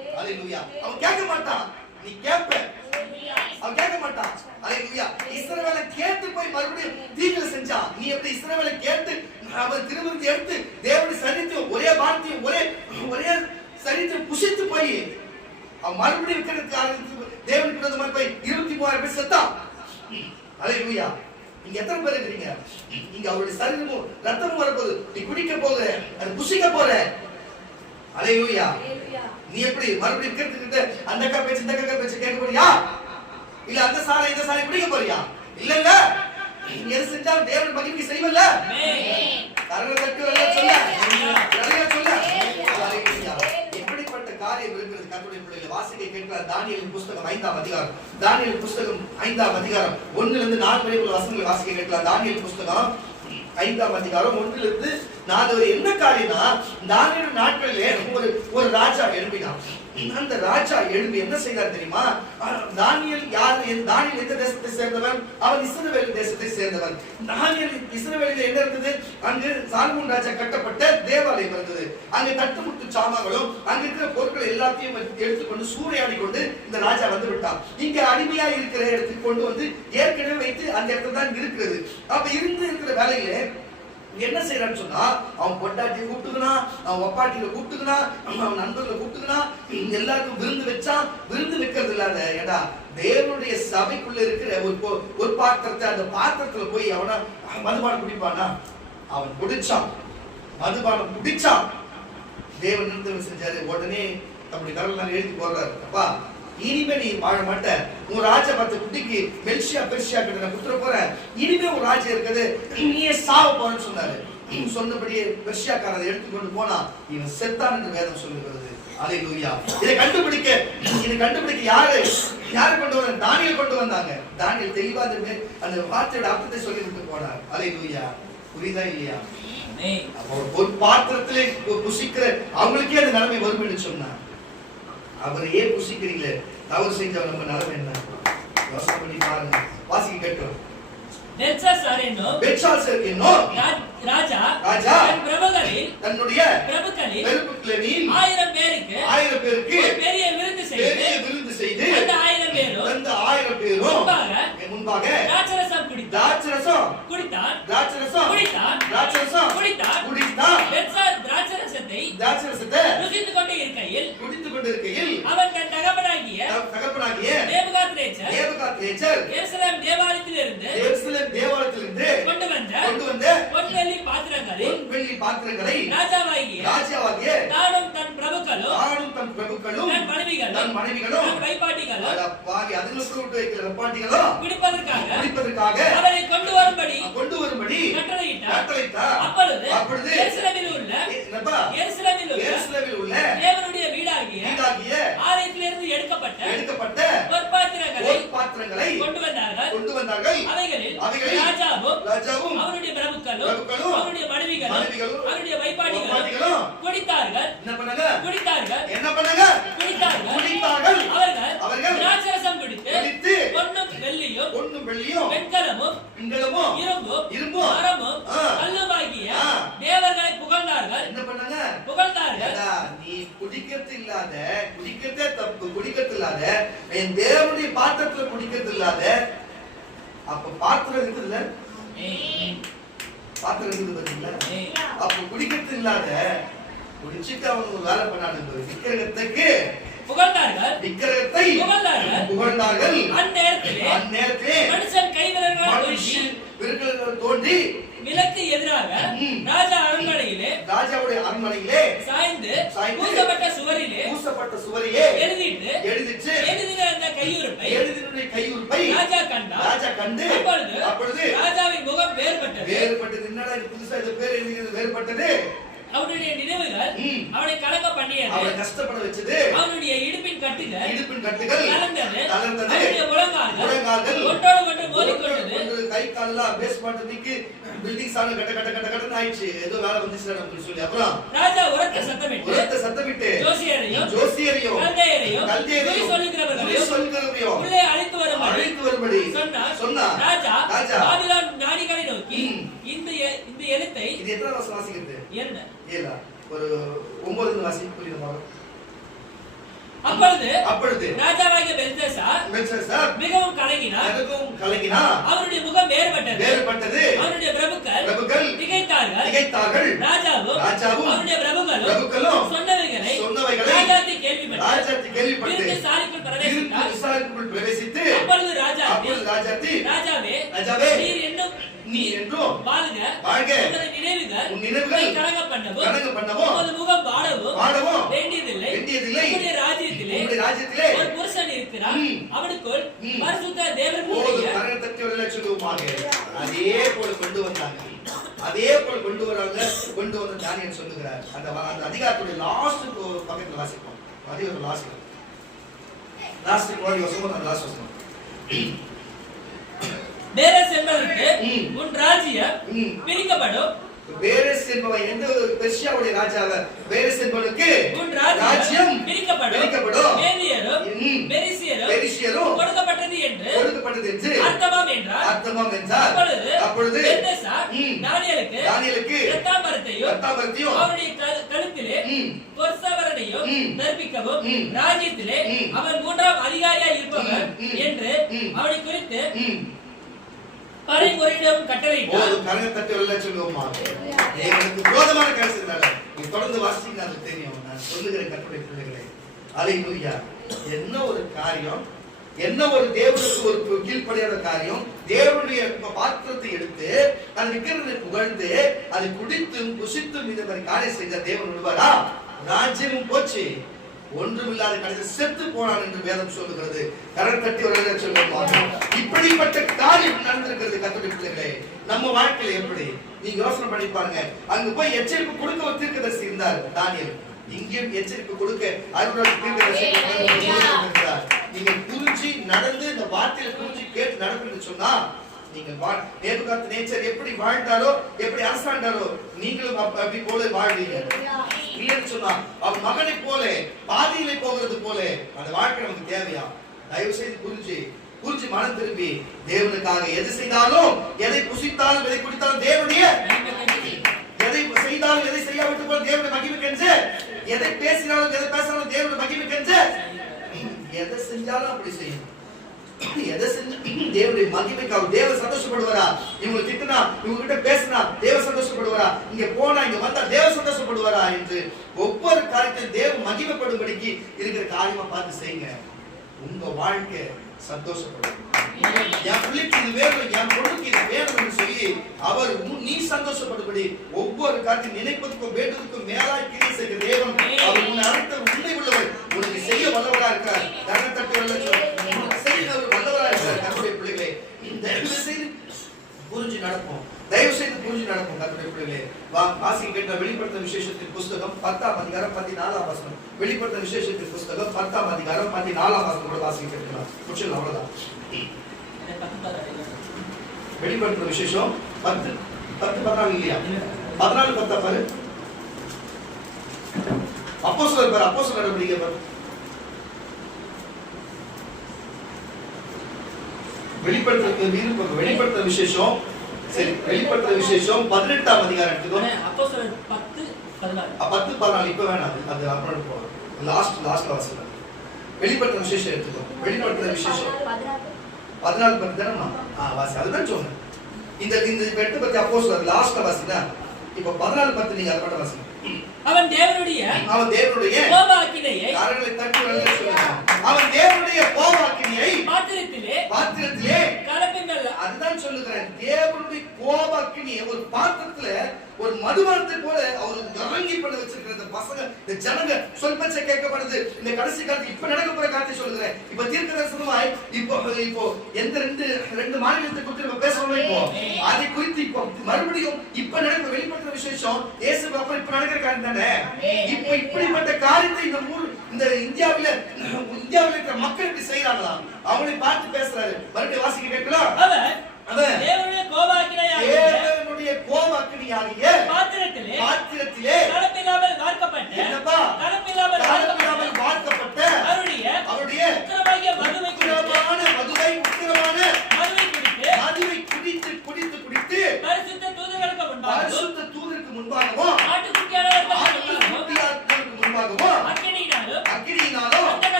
அவன் கேட்க மாட்டான், நீ கேட்ப. அவன் கேட்க மாட்டான். அல்லேலூயா. இஸ்ரவேலை கேட்டு போய் மறுபடியும் தீங்கு செஞ்சான். நீ எப்படி இஸ்ரவேலை கேட்டு அவன் திருவிருத்தி எடுத்து தேவனை சரித்து ஒரே வார்த்தையும் ஒரே சரித்து புசித்து போய் அவன் மறுபடியும் தேவனுக்கு விரோதமா போய் 23,000 பேர் செத்தான். அல்லேலூயா. நீங்க எத்தனை பேர் இருக்கீங்க? நீங்க அவருடைய சரீரமும் ரத்தமும் வரப்போகுது, நீ குடிக்க போகிற, அது புசிக்க போற. அல்லேலூயா. நீ எப்படி மறுபடியும் இருக்கிறதுக்கிட்ட அந்த அக்கா பேச்சு இந்த அக்கா பேச்சு கேட்க போறியா? இல்ல அந்த சாலை இந்த சாலை குடிக்க போறியா? இல்லங்க. நீ எது செஞ்சாலும் தேவன் மகிமைக்கு செய்வல்ல. கரங்களை தட்டி சொல்ல நிறைய சொல்ல. அல்லேலூயா. எப்படிப்பட்ட காரியம் இருக்கிறது கர்த்தருடைய பிள்ளைகளை வாசிக்க கேட்கலாம். தானியேலின் புத்தகம் 5ஆம் அதிகாரம், தானியேல் புத்தகம் 5ஆம் அதிகாரம் 1 லிருந்து 4 வரை உள்ள வசனங்களை வாசிக்க கேட்கலாம். தானியேல் புத்தகம் 5ஆம் அதிகாரம் 1 லிருந்து 4 வரை. என்ன காரியம்னா, தானியேல் நாட்களிலே ஒரு ராஜா எழும்பினான். அந்த ராஜா எழும்பி என்ன செய்தார் தெரியுமா? தானியேல் யார்? தானியேல் எந்த தேசத்தை சேர்ந்தவன்? அவன் இஸ்ரவேல் தேசத்தை சேர்ந்தவன். தானியேல் இஸ்ரவேலில் என்ன இருந்தது? அங்கு சாலமோன் ராஜா கட்டப்பட்ட தேவாலயம் இருந்தது. அங்கே தட்டுமுட்டு சாமான்களும் அங்க இருக்கிற பொருட்கள் எல்லாத்தையும் எடுத்துக்கொண்டு சூறையாடி கொண்டு இந்த ராஜா வந்து விட்டான். இங்க அடிமையா இருக்கிற இடத்துக்கு கொண்டு வந்து ஏற்கனவே வைத்து அந்த இடத்துல தான் இருக்கிறது. அப்ப இருக்கிற வேலையில என்ன செய்யறான்னு சொன்னா, அவன் பொட்டாட்டியை கூப்பிட்டுக்கணும், அவன் ஒப்பாட்டியில கூப்பிட்டுக்கணும், அவன் நண்பர்களை கூப்பிட்டுக்கணும், எல்லாருக்கும் விருந்து வச்சான். விருந்து வைக்கிறது இல்லாத ஏடா தேவனுடைய சபைக்குள்ள இருக்கிற ஒரு பாத்திரத்தை, அந்த பாத்திரத்துல போய் அவனா மதுபானம் குடிப்பானா? அவன் குடிச்சான், மதுபானம் குடிச்சான். தேவன் நிறுத்தம் செஞ்சாரு. உடனே தம்முடைய கரல்னால எழுதி போடுறாரு, அப்பா இனிமே நீ வாழ மாட்ட, உன் ராஜா பார்த்த குட்டிக்கு பெர்ஷியா கிட்ட நான் குடுத்துற போறேன், இனிமே உன் ராஜ்யம் இருக்குது, நீயே சாவ போறன்னு சொன்னாரு. சொன்னபடியே பெர்ஷியாக்காரரை எடுத்துக்கொண்டு போனா இவன் செத்தான் என்று வேதம் சொல்லுகிறது. அல்லேலூயா. இதை கண்டுபிடிக்க யாரு கொண்டு வந்தாங்க? தானியேல் கொண்டு வந்தாங்க. தானியேல் தெளிவா அந்த வார்த்தையோட அர்த்தத்தை சொல்லி விட்டு போனார். அல்லேலூயா. புரியுதா இல்லையா? ஒரு பாத்திரத்திலே புசிக்கிற அவங்களுக்கே அந்த நிலைமை வரும் என்று சொன்னார். அவரையே புசிக்கிறீங்களே, தவறு செஞ்சவன் நம்ம நிலைமை என்ன? யோசனை பண்ணி பாருங்க. வாசிக்க கேட்கிறோம். ராஜா தன்னுடைய பிரபுக்களில் 1000 பேருக்கு பெரிய விருந்து செய்து அந்த 1000 பேரும் முன்பாக திராட்சரசம் குடித்தான். திராட்சரசத்தை ருசித்துக் கொண்டு இருக்கையில் அவன் தன் தகப்பனாகிய நேபுகாத்நேச்சர் எருசலேம் தேவாலயத்திலிருந்து கொண்டு வந்த பொன் வெள்ளி பாத்திரங்களை ராஜாவாகிய தானும் தன் பிரபுக்களும் தன் மனைவிகளும் தன் வைப்பாட்டிகளும் குடிப்பதற்காக அவரை கொண்டு வரும்படி கட்டளையிட்டார். அப்பொழுது எருசலேமில் உள்ள தேவனுடைய வீடாகிய ஆலயத்திலிருந்து எடுக்கப்பட்ட பொற்பாத்திரங்களை கொண்டு வந்தார்கள். அவைகளில் ராஜாவும் அவருடைய பிரபுக்களும் அவருடைய மனைவிகளும் அவருடைய வைப்பாட்டிகளும் குடித்தார்கள். என்ன பண்ணாங்க? அவர்கள் திராட்சரசம் குடித்து பொன்னும் வெள்ளியும் வெண்கலமும் இரும்பும் மரமும் கல்லுமாகிய தேவர்களை புகழ்ந்தார்கள். என்ன பண்ணாங்க? நீ குடிக்கிறது தப்பு, குடிக்கிறது இல்லாத, என் தேவனுடைய பாத்திரத்துல குடிக்கிறது இல்லாத. அப்ப பாத்திரம் இருக்குதுல்ல, பாத்திரம் இருக்குது பாத்தீங்களா? அப்ப குடிக்கிறது இல்லாத குடிச்சிட்டு அவங்க ஒரு வேலை பண்ணாங்க. விக்கிரகத்துக்கு புகழ்ந்தார்கள். அந்நேரத்திலே மனுஷன் விரல்கள் தோன்றி விலக்கு எதிராக ராஜாவுடைய அரண்மனையிலே சாய்ந்து பூசப்பட்ட சுவரிலே எழுதின அந்த கையுறுப்பை ராஜா கண்டு அப்பொழுது ராஜாவின் முகம் வேறுபட்டது. என்னடா இது புதுசா இது பேர் எழுதினது வேறுபட்டது? அவனுடைய நினைவுகள் அவனை கலங்க பண்ணியது, அவனை கஷ்டப்பட வச்சது. அவனுடைய இடுப்பின் கட்டுகள் தளர்ந்தது. அவனுடைய முழங்கால்கள் ஒன்று மோதிக்கொண்டது. கை காலெல்லாம் பேஸ்மெண்ட் நீக்கி பில்டிங் சால கட்ட ஆயிடுச்சு. ஏதோ வேலை வந்துச்சு நமக்கு சொல்லி அப்புறம் ராஜா உரத்த சத்தமிட்டு ஜோசியரையும் கல்தேயரையும் சொல்லுகிறவரையும் உள்ளே அழைத்து வரும்படி சொன்னார். ராஜா பாபிலோன் ஞானிகளை நோக்கி இந்த எழுத்தை இது எத்தனை வருஷம் வாசிக்கிறது? 7 ஒரு 9 வாசிக்க புரியுமா? அப்பொழுது ராஜாவாகிய பெல்ஷாத்சார் மிகவும் கலங்கினார். அவருடைய முகம் வேறுபட்டது. அவருடைய பிரபுக்கள் திகைத்தார்கள். ராஜாவும் அவருடைய பிரபுக்களும் சொன்னவைகளை ராஜாத்தி கேள்விப்பட்டு விசாரிக்குள் பிரவேசித்து அப்பொழுது ராஜாத்தி ராஜாவே நீர் என்றும் வாழ்க உன் நினைவுகள் கலங்க பண்ணவும் உமது முகம் வாடவும் வேண்டியதில்லை. உம்முடைய ராஜ்யத்திலே ஒரு புருஷன் இருக்கிறார். அவனுக்குள் பரிசுத்த தேவனுடைய கரத்தட்டி சொல்லுவாங்க. அதே போல கொண்டு வந்தாங்க. கொண்டு வந்த தானியேல் சொல்லுகிறார். அந்த அதிகாரத்துடைய லாஸ்ட் பக்கத்துல வாசிப்போம். அதே ஒரு லாஸ்ட் கோடி வசனம் அந்த லாஸ்ட் வசனம். பேரஸ் என்பதற்கு உன் ராஜ்யம் பிரிக்கப்படும். பேரஸ் என்பவன் எந்த பெர்சியாவுடைய ராஜாவ பேரஸ் என்பவனுக்கு உன் ராஜ்யம் பிரிக்கப்படும். மேதியரும் பெரிசியரும் கொடுக்கப்பட்டது என்று அர்த்தமாம் என்றார். அப்பொழுது பெல்ஷாத்சார் தானியேலுக்கு இரத்தாம்பரத்தையும் அவருடைய கழுத்திலே பொற்சவரனையும் தரிப்பிக்கவும் ராஜ்யத்திலே அவன் மூன்றாம் அதிகாரியாய் இருப்பவர் என்று அவனை குறித்து பரிமுறையிடம் கட்டளையிட்டார். கரத்தட்டி சொல்லுவோமா? தேவனுக்கு விரோதமான கருத்துனால நீ தொடர்ந்து வாசிச்சீங்கன்னா அது தெரியும். நான் சொல்லுகிற கர்த்தருடைய பிள்ளைகளே, அல்லேலூயா. என்ன ஒரு காரியம், என்ன ஒரு தேவனுக்கு ஒரு கீழ்ப்படியாத காரியம். தேவனுடைய பாத்திரத்தை எடுத்து அது விக்கிரத்தை புகழ்ந்து அதை குடித்தும் புசித்தும் இந்த மாதிரி காரியம் செய்த தேவன் விடுவாரா? ராஜ்யமும் போச்சு, ஒன்றுமில்லாத கடைசியில் செத்து போனான் என்று வேதம் சொல்லுகிறது. கரத்தட்டி சொல்லுவாங்க. இப்படிப்பட்ட காரியம் நடந்திருக்கிறது கர்த்தருடைய பிள்ளைகளே. நம்ம வாழ்க்கையில எப்படி நீங்க யோசனை பண்ணி பாருங்க. அங்க போய் எச்சரிப்பு கொடுக்க ஒரு தீர்க்கதரிசி இருந்தார் தானியேல். இங்கேயும் எச்சரிப்பு கொடுக்க அருள் தீர்க்கதரிசி இருந்தார். நீங்க புரிஞ்சு நடந்து இந்த வார்த்தையில புரிஞ்சு கேட்டு நடக்கணும்னு சொன்னா நீங்க நேபுகாத் நேச்சர் எப்படி வாழ்ந்தாரோ, எப்படி அரசாண்டாரோ, நீங்களும் அப்படி போல வாழ்வீங்க. இல்லைன்னு சொன்னா அவன் மகனை போல பாதியிலே போகிறது போல அந்த வாழ்க்கை நமக்கு தேவையா? தயவு செய்து புரிஞ்சு மனம் திரும்பி தேவனுக்காக எது செய்தாலும், எதை புசித்தாலும், எதை குடித்தாலும் தேவனுடைய, எதை செய்தாலும் எதை செய்யாவிட்டு போல தேவனுடைய மகிமைக்கென்று, எதை பேசினாலும் எதை பேசினாலும் தேவனுடைய மகிமைக்கென்று, எதை செஞ்சாலும் அப்படி செய்யணும். எதை செஞ்சு தேவனுடைய மகிமைக்காக தேவன் சந்தோஷப்படுவாரா? இவங்க திட்டினா, இவங்க கிட்ட பேசினா தேவன் சந்தோஷப்படுவாரா? இங்க போனா இங்க வந்தா தேவன் சந்தோஷப்படுவாரா என்று ஒவ்வொரு காரியத்தையும் தேவன் மகிமைப்படும்படிக்கு இருக்கிற காரியமா பார்த்து செய்யுங்க. உங்க வாழ்க்கை சந்தோஷப்படும். என் பிள்ளைக்கு இது வேணும், என் பொண்ணுக்கு இது வேணும்னு சொல்லி அவர் நீ சந்தோஷப்படும்படி ஒவ்வொரு காரியத்தையும் நினைப்பதற்கும் வேண்டுவதற்கும் மேலாய் கிரியை செய்கிற தேவன் அவர் உன்னை அழைத்த உண்மை உள்ளவர், உனக்கு செய்ய வல்லவரா இருக்கார். கரத்தட்டி வல்லவரா இருக்கார். கர்த்தருடைய பிள்ளைகளே, தயவு செய்து புரிஞ்சு நடப்போம். கர்த்தருடைய பிள்ளைகளே, வாசிக்க கேட்ட வெளிப்படுத்தின விசேஷத்தின் புஸ்தகம் 10ஆம் அதிகாரம் 14ஆம் வசனம். வெளிப்படுத்தின விசேஷத்தின் புஸ்தகம் 10ஆம் அதிகாரம் 14ஆம் வசனம் கூட வாசிக்க கேட்கலாம். முடிச்சல அவ்வளவுதான். வெளிப்படுத்தின விசேஷம் 10 14 இல்லையா? 14 10 பாரு. அப்போஸ்தலர் பாரு, அப்போஸ்தலர் நடவடிக்கை பாரு. வெளிப்படுத்தின விசேஷம் சரி, வெளிப்படுத்தின விசேஷம் 18ஆம் அதிகாரம் எடுத்துக்கோ. அப்போஸ்தலர் 10 14 இப்ப வேணாம், அது அப்புறம் போறோம். லாஸ்ட் வாசிங்க. வெளிப்படுத்தின விசேஷம் எடுத்துக்கோ. வெளிப்படுத்தின விசேஷம் 14 10 தானமா? வாசி, அதுதான் சொன்னேன். இந்த இப்ப எடுத்து பத்தி அப்போஸ்தலர் லாஸ்ட்ல வாசினா. இப்ப 14 10 நீங்க அத மட்டும் வாசிங்க. அவன் தேவனுடைய கோபாக்கினையை காரங்களை தட்டி வளர சொல்லுங்க. அவன் தேவனுடைய கோபாக்கினையை பாத்திரத்திலே கலப்பிங்கள். அதுதான் சொல்லுகிறேன். தேவனுடைய கோபாக்கினியை ஒரு பாத்திரத்துல ஒரு மதுபானத்தை போல அவர் இறங்கி பண்ண வச்சிருக்கிற இந்த பசங்க, இந்த ஜனங்க சொல் பேச்சை கேட்கப்படுது. இந்த கடைசி காலத்து இப்ப நடக்க போற காலத்தை சொல்லுகிறேன். இப்ப தீர்க்கதரிசனமாய் இப்போ எந்த ரெண்டு மாநிலத்தை குறித்து நம்ம பேசணும். இப்போ அதை குறித்து இப்போ மறுபடியும் இப்ப நடக்க வெளிப்படுத்துற விசேஷம் இயேசு அப்புறம் இப்ப நடக்கிற காரியம் தானே. இப்போ இப்படிப்பட்ட காரியத்தை இந்த இந்தியாவில இருக்கிற மக்கள் இப்படி செய்யறாங்களா? அவங்களை பார்த்து பேசுறாரு. மறுபடியும் வாசிக்க கேட்கலாம். அவன் தேவனுடைய கோபாக்கினியாகிய பாத்திரத்திலே கலப்பில்லாமல் வார்க்கப்பட்ட அவருடைய உக்கிரமாகிய மதுவை குடித்து பரிசுத்த தூதருக்கு முன்பாகவும் ஆட்டுக்குட்டியானவருக்கு முன்பாகவும் அக்கினியினாலும்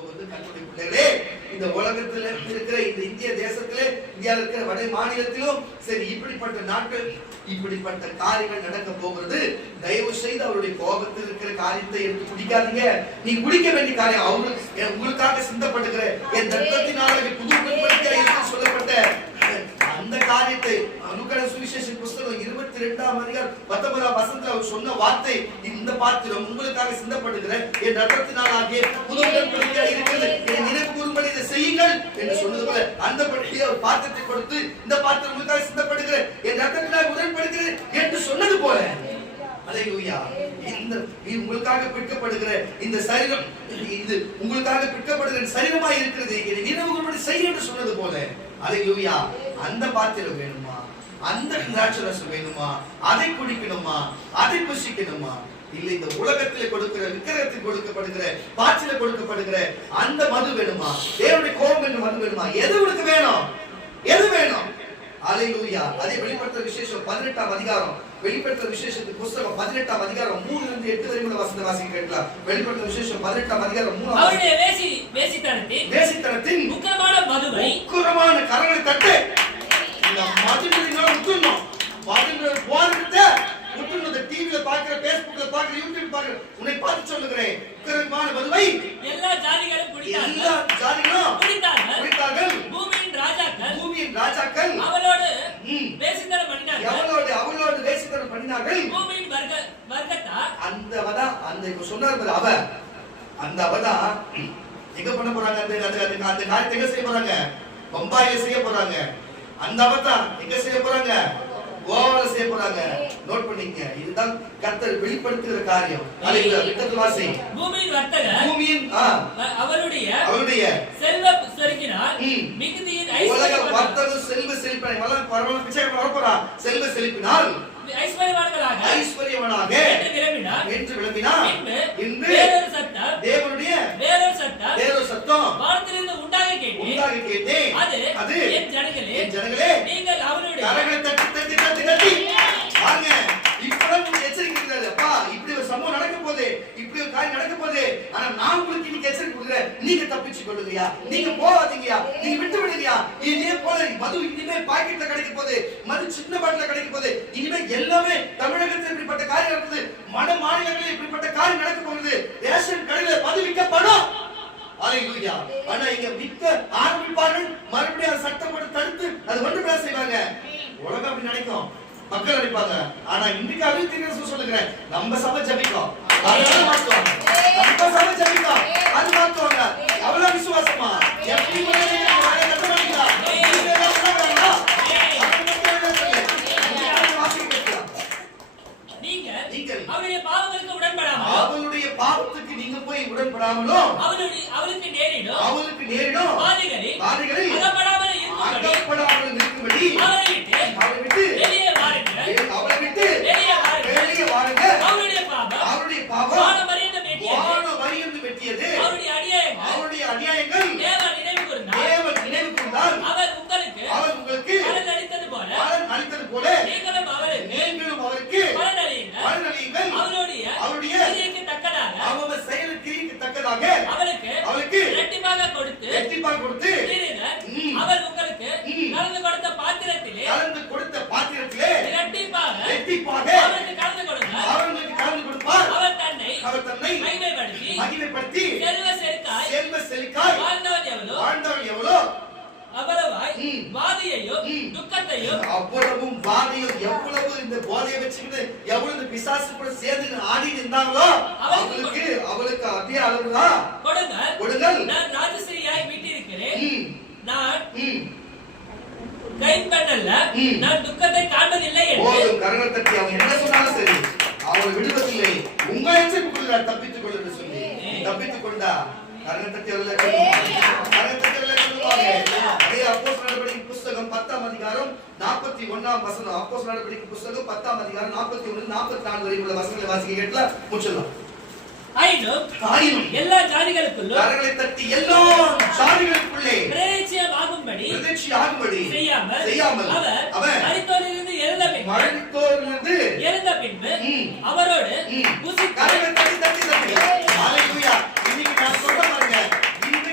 போகிறது. கர்த்தருடைய பிள்ளைகளே, இந்த உலகத்துல இருக்கிற இந்த இந்திய தேசத்திலே, இந்தியாவில் இருக்கிற வட மாநிலத்திலும் சரி, இப்படிப்பட்ட நாட்கள், இப்படிப்பட்ட காரியங்கள் நடக்க போகிறது. தயவு செய்து அவருடைய கோபத்தில் இருக்கிற காரியத்தை எடுத்து குடிக்காதீங்க. நீ குடிக்க வேண்டிய காரியம் உங்களுக்காக சிந்தப்படுகிற என் ரத்தத்தினால புது என்று சொல்லப்பட்ட அந்த காரியத்தை லூக்கா சுவிசேஷ புத்தகம் 22ஆம் அதிகாரம் 19ஆம் வசனத்துல அவர் சொன்ன வார்த்தை, இந்த பாத்திரம் உங்களுக்காக சிந்தப்படுகிற என் ரத்தத்தினாலாகிய புது உடன்படிக்கை இருக்கிறது, என் நினைவு கூறும்படி இதை செய்யுங்கள் என்று சொன்னது போல அந்த படியே ஒரு பாத்திரத்தை கொடுத்து, இந்த பாத்திரம் உங்களுக்காக சிந்தப்படுகிற என் ரத்தத்தினால் உடன்படுகிறது என்று சொன்னது போல, அல்லேலூயா, இந்த உங்களுக்காக பிற்கப்படுகிற இந்த சரீரம், இது உங்களுக்காக பிற்கப்படுகிற சரீரமாய் இருக்கிறது, என்னை நினைவு கூறும்படி செய்ய என்று சொன்னது போல, அல்லேலூயா, அந்த பாத்திரம் வேணுமா, அந்த திராட்சரசம் வேணுமா, அதை குடிக்கணுமா, அதை புசிக்கணுமா, இல்ல இந்த உலகத்திலே கொடுக்கிற விக்கிரகத்தில் கொடுக்கப்படுகிற பாத்தில கொடுக்கப்படுகிற அந்த மது வேணுமா, தேவனுடைய கோபம் என்ற மது வேணுமா, எது உங்களுக்கு வேணும், எது வேணும்? அல்லேலூயா. அதே வெளிப்படுத்தல் விசேஷம் 18ஆம் அதிகாரம், வெளிப்படுத்தல் விசேஷத்தின் புத்தகம் 18ஆம் அதிகாரம் 3 இருந்து 8 வரை உள்ள வசனத்தை வாசிக்க கேட்கலாம். வெளிப்படுத்தல் விசேஷம் 18ஆம் அதிகாரம் 3 அவருடைய வேசித்தனத்தின் உக்கிரமான மதுவை, உக்கிரமான கரங்களை தட்டு, இந்த மதுவினால முத்துறணும், மதுவினால போறத முத்துறது. டிவில பாக்குற, பேஸ்புக்ல பாக்குற, யூடியூப்ல பாக்குற, உன்னை பார்த்து சொல்லுகிறேன், உக்கிரமான மதுவை எல்லா ஜாதிகளும் குடித்தார்கள். பூமியின் ராஜாக்கள் அவளோடு வேசித்தனம் பண்ணினார்கள். பூமியின் வர்க்கத்தார், அந்த இப்ப சொன்னார் அவ, அந்த அவதான் எங்க பண்ண போறாங்க, அந்த காரியத்தை எங்க செய்ய போறாங்க, பம்பாயில செய்ய போறாங்க. அந்த அவதான் எங்க செய்ய போறாங்க, கோவால செய்ய போறாங்க. நோட் பண்ணிக்கங்க, இதுதான் கர்த்தர் வெளிப்படுத்துகிற காரியம். அல்லேலூயா. விட்டத்தில் வாசி. பூமியின் வர்த்தகர், பூமியின் அவருடைய செல்வ செருக்கினால் மிகுதியின் ஐஸ்வர்ய வர்த்தகர் செல்வ செழிப்பினால் வளர பரம பிச்சை வரப்போறா, செல்வ செழிப்பினால் ஐஸ்வர்யவான்களாக என்று விளம்பினார். இன்று தேவனுடைய வேறொரு சத்தம் வானத்திலிருந்து உண்டாகி கேட்டேன். அது என் ஜனங்களே, நீங்கள் அவருடைய கரங்களை தட்டி பாருங்க. இப்பதான் எச்சரிக்கிறாரு, அப்பா இப்படி ஒரு சம்பவம் நடக்க போகுது, இப்படி ஒரு காரியம் நடக்க போகுது, ஆனா நான் உங்களுக்கு இன்னைக்கு எச்சரிக்கை கொடுக்கிறேன், நீங்க தப்பிச்சு கொள்ளுங்கயா, நீங்க போகாதீங்கயா, நீங்க விட்டு விடுங்கயா. இதே போல மது இனிமே பாக்கெட்ல கிடைக்க போகுது, மது சின்ன பாட்டில கிடைக்க போகுது, இனிமே எல்லாமே தமிழகத்தில் இப்படிப்பட்ட காரியம் நடக்குது, வட மாநிலங்களில் இப்படிப்பட்ட காரியம் நடக்க போகுது, ரேஷன் கடையில மது விற்கப்படும். அல்லேலூயா. ஆனா இங்க விற்க ஆரம்பிப்பார்கள், மறுபடியும் சட்டம் போட்டு தடுத்து அது ஒன்று பேச செய்வாங்க. உலகம் அப்படி நினைக்கும், மக்கள் நினைப்பாங்க. ஆனா இன்னைக்கு அறிவித்து சொல்லுகிறேன், நம்ம சபை ஜெபிக்கும், அதனால மாத்துவாங்க. நம்ம சபை ஜெபிக்கும், அது மாத்துவாங்க. அவ்வளவு விசுவாசமா எப்படி அவளுடைய பாவத்துக்கு நீங்க போய் உடன்படாமலோ அவளுக்கு நேரிடும் பாதைகளை அகப்படாமல் இருக்கும்படி அவளை விட்டு வெளியே வாருங்க. அவருடைய பாவம் வானமறிந்து வெட்டியது, அவருடைய அநியாயங்கள் தேவன் நினைவு கூர்ந்தால் அவர் உங்களுக்கு பலன் அளித்தது போல நீங்களும் அவருக்கு பலன் அளியுங்கள். அவருடைய அவன் செயலுக்கு கிரிக்கு தக்கதாக அவளுக்கு இரட்டிப்பாக கொடுத்து அவர் உங்களுக்கு கலந்து கொடுத்த பாத்திரத்திலே இரட்டிப்பாக அவருக்கு கலந்து கொடுப்பார். அவர் தன்னை மகிமைப்படுத்தி செல்வ செழிக்காய் வாழ்ந்தவன் எவ்வளோ அவ்வளவாய் வாதியையும் துக்கத்தையும் அவ்வளவும் வாதியும் எவ்வளவு இந்த போதையை வச்சுக்கிட்டு எவ்வளவு இந்த பிசாசு கூட சேர்ந்து ஆடி இருந்தாங்களோ அவளுக்கு அதே அளவுதான் கொடுங்கள். நான் ராஜஸ்ரீயாய் வீட்டிருக்கிறேன், நான் கைப்பற்றல்ல, நான் துக்கத்தை காண்பதில்லை என்று கரங்கள் தட்டி அவங்க என்ன சொன்னாலும் சரி அவளை விடுவதில்லை. உங்களை எச்சரிக்கை தப்பித்துக் கொள்ள சொல்லி தப்பித்துக் கொண்டா கரங்கள் தட்டி அப்போஸ்தலர் நடவடிக்கை புத்தகம் 10ஆம் அதிகாரம் 41ஆம் வசனம். அப்போஸ்தலர் நடவடிக்கை புத்தகம் 10ஆம் அதிகாரம் 41 44 வரை உள்ள வசனங்களை வாசிக்க கேட்கலாம், முடிச்சிடலாம். ஆயினும் எல்லா ஜாதிகளுக்குள்ளும் கரங்களை தட்டி எல்லா ஜாதிகளுக்குள்ளே பிரதிஷ்டையாகும்படி செய்யாமல் அவர் மரித்தோரிலிருந்து எழுந்த பின்பு அவரோடு கரங்களை தட்டி. ஹல்லேலூயா. இன்னைக்கு நான் சொல்றேன் பாருங்க,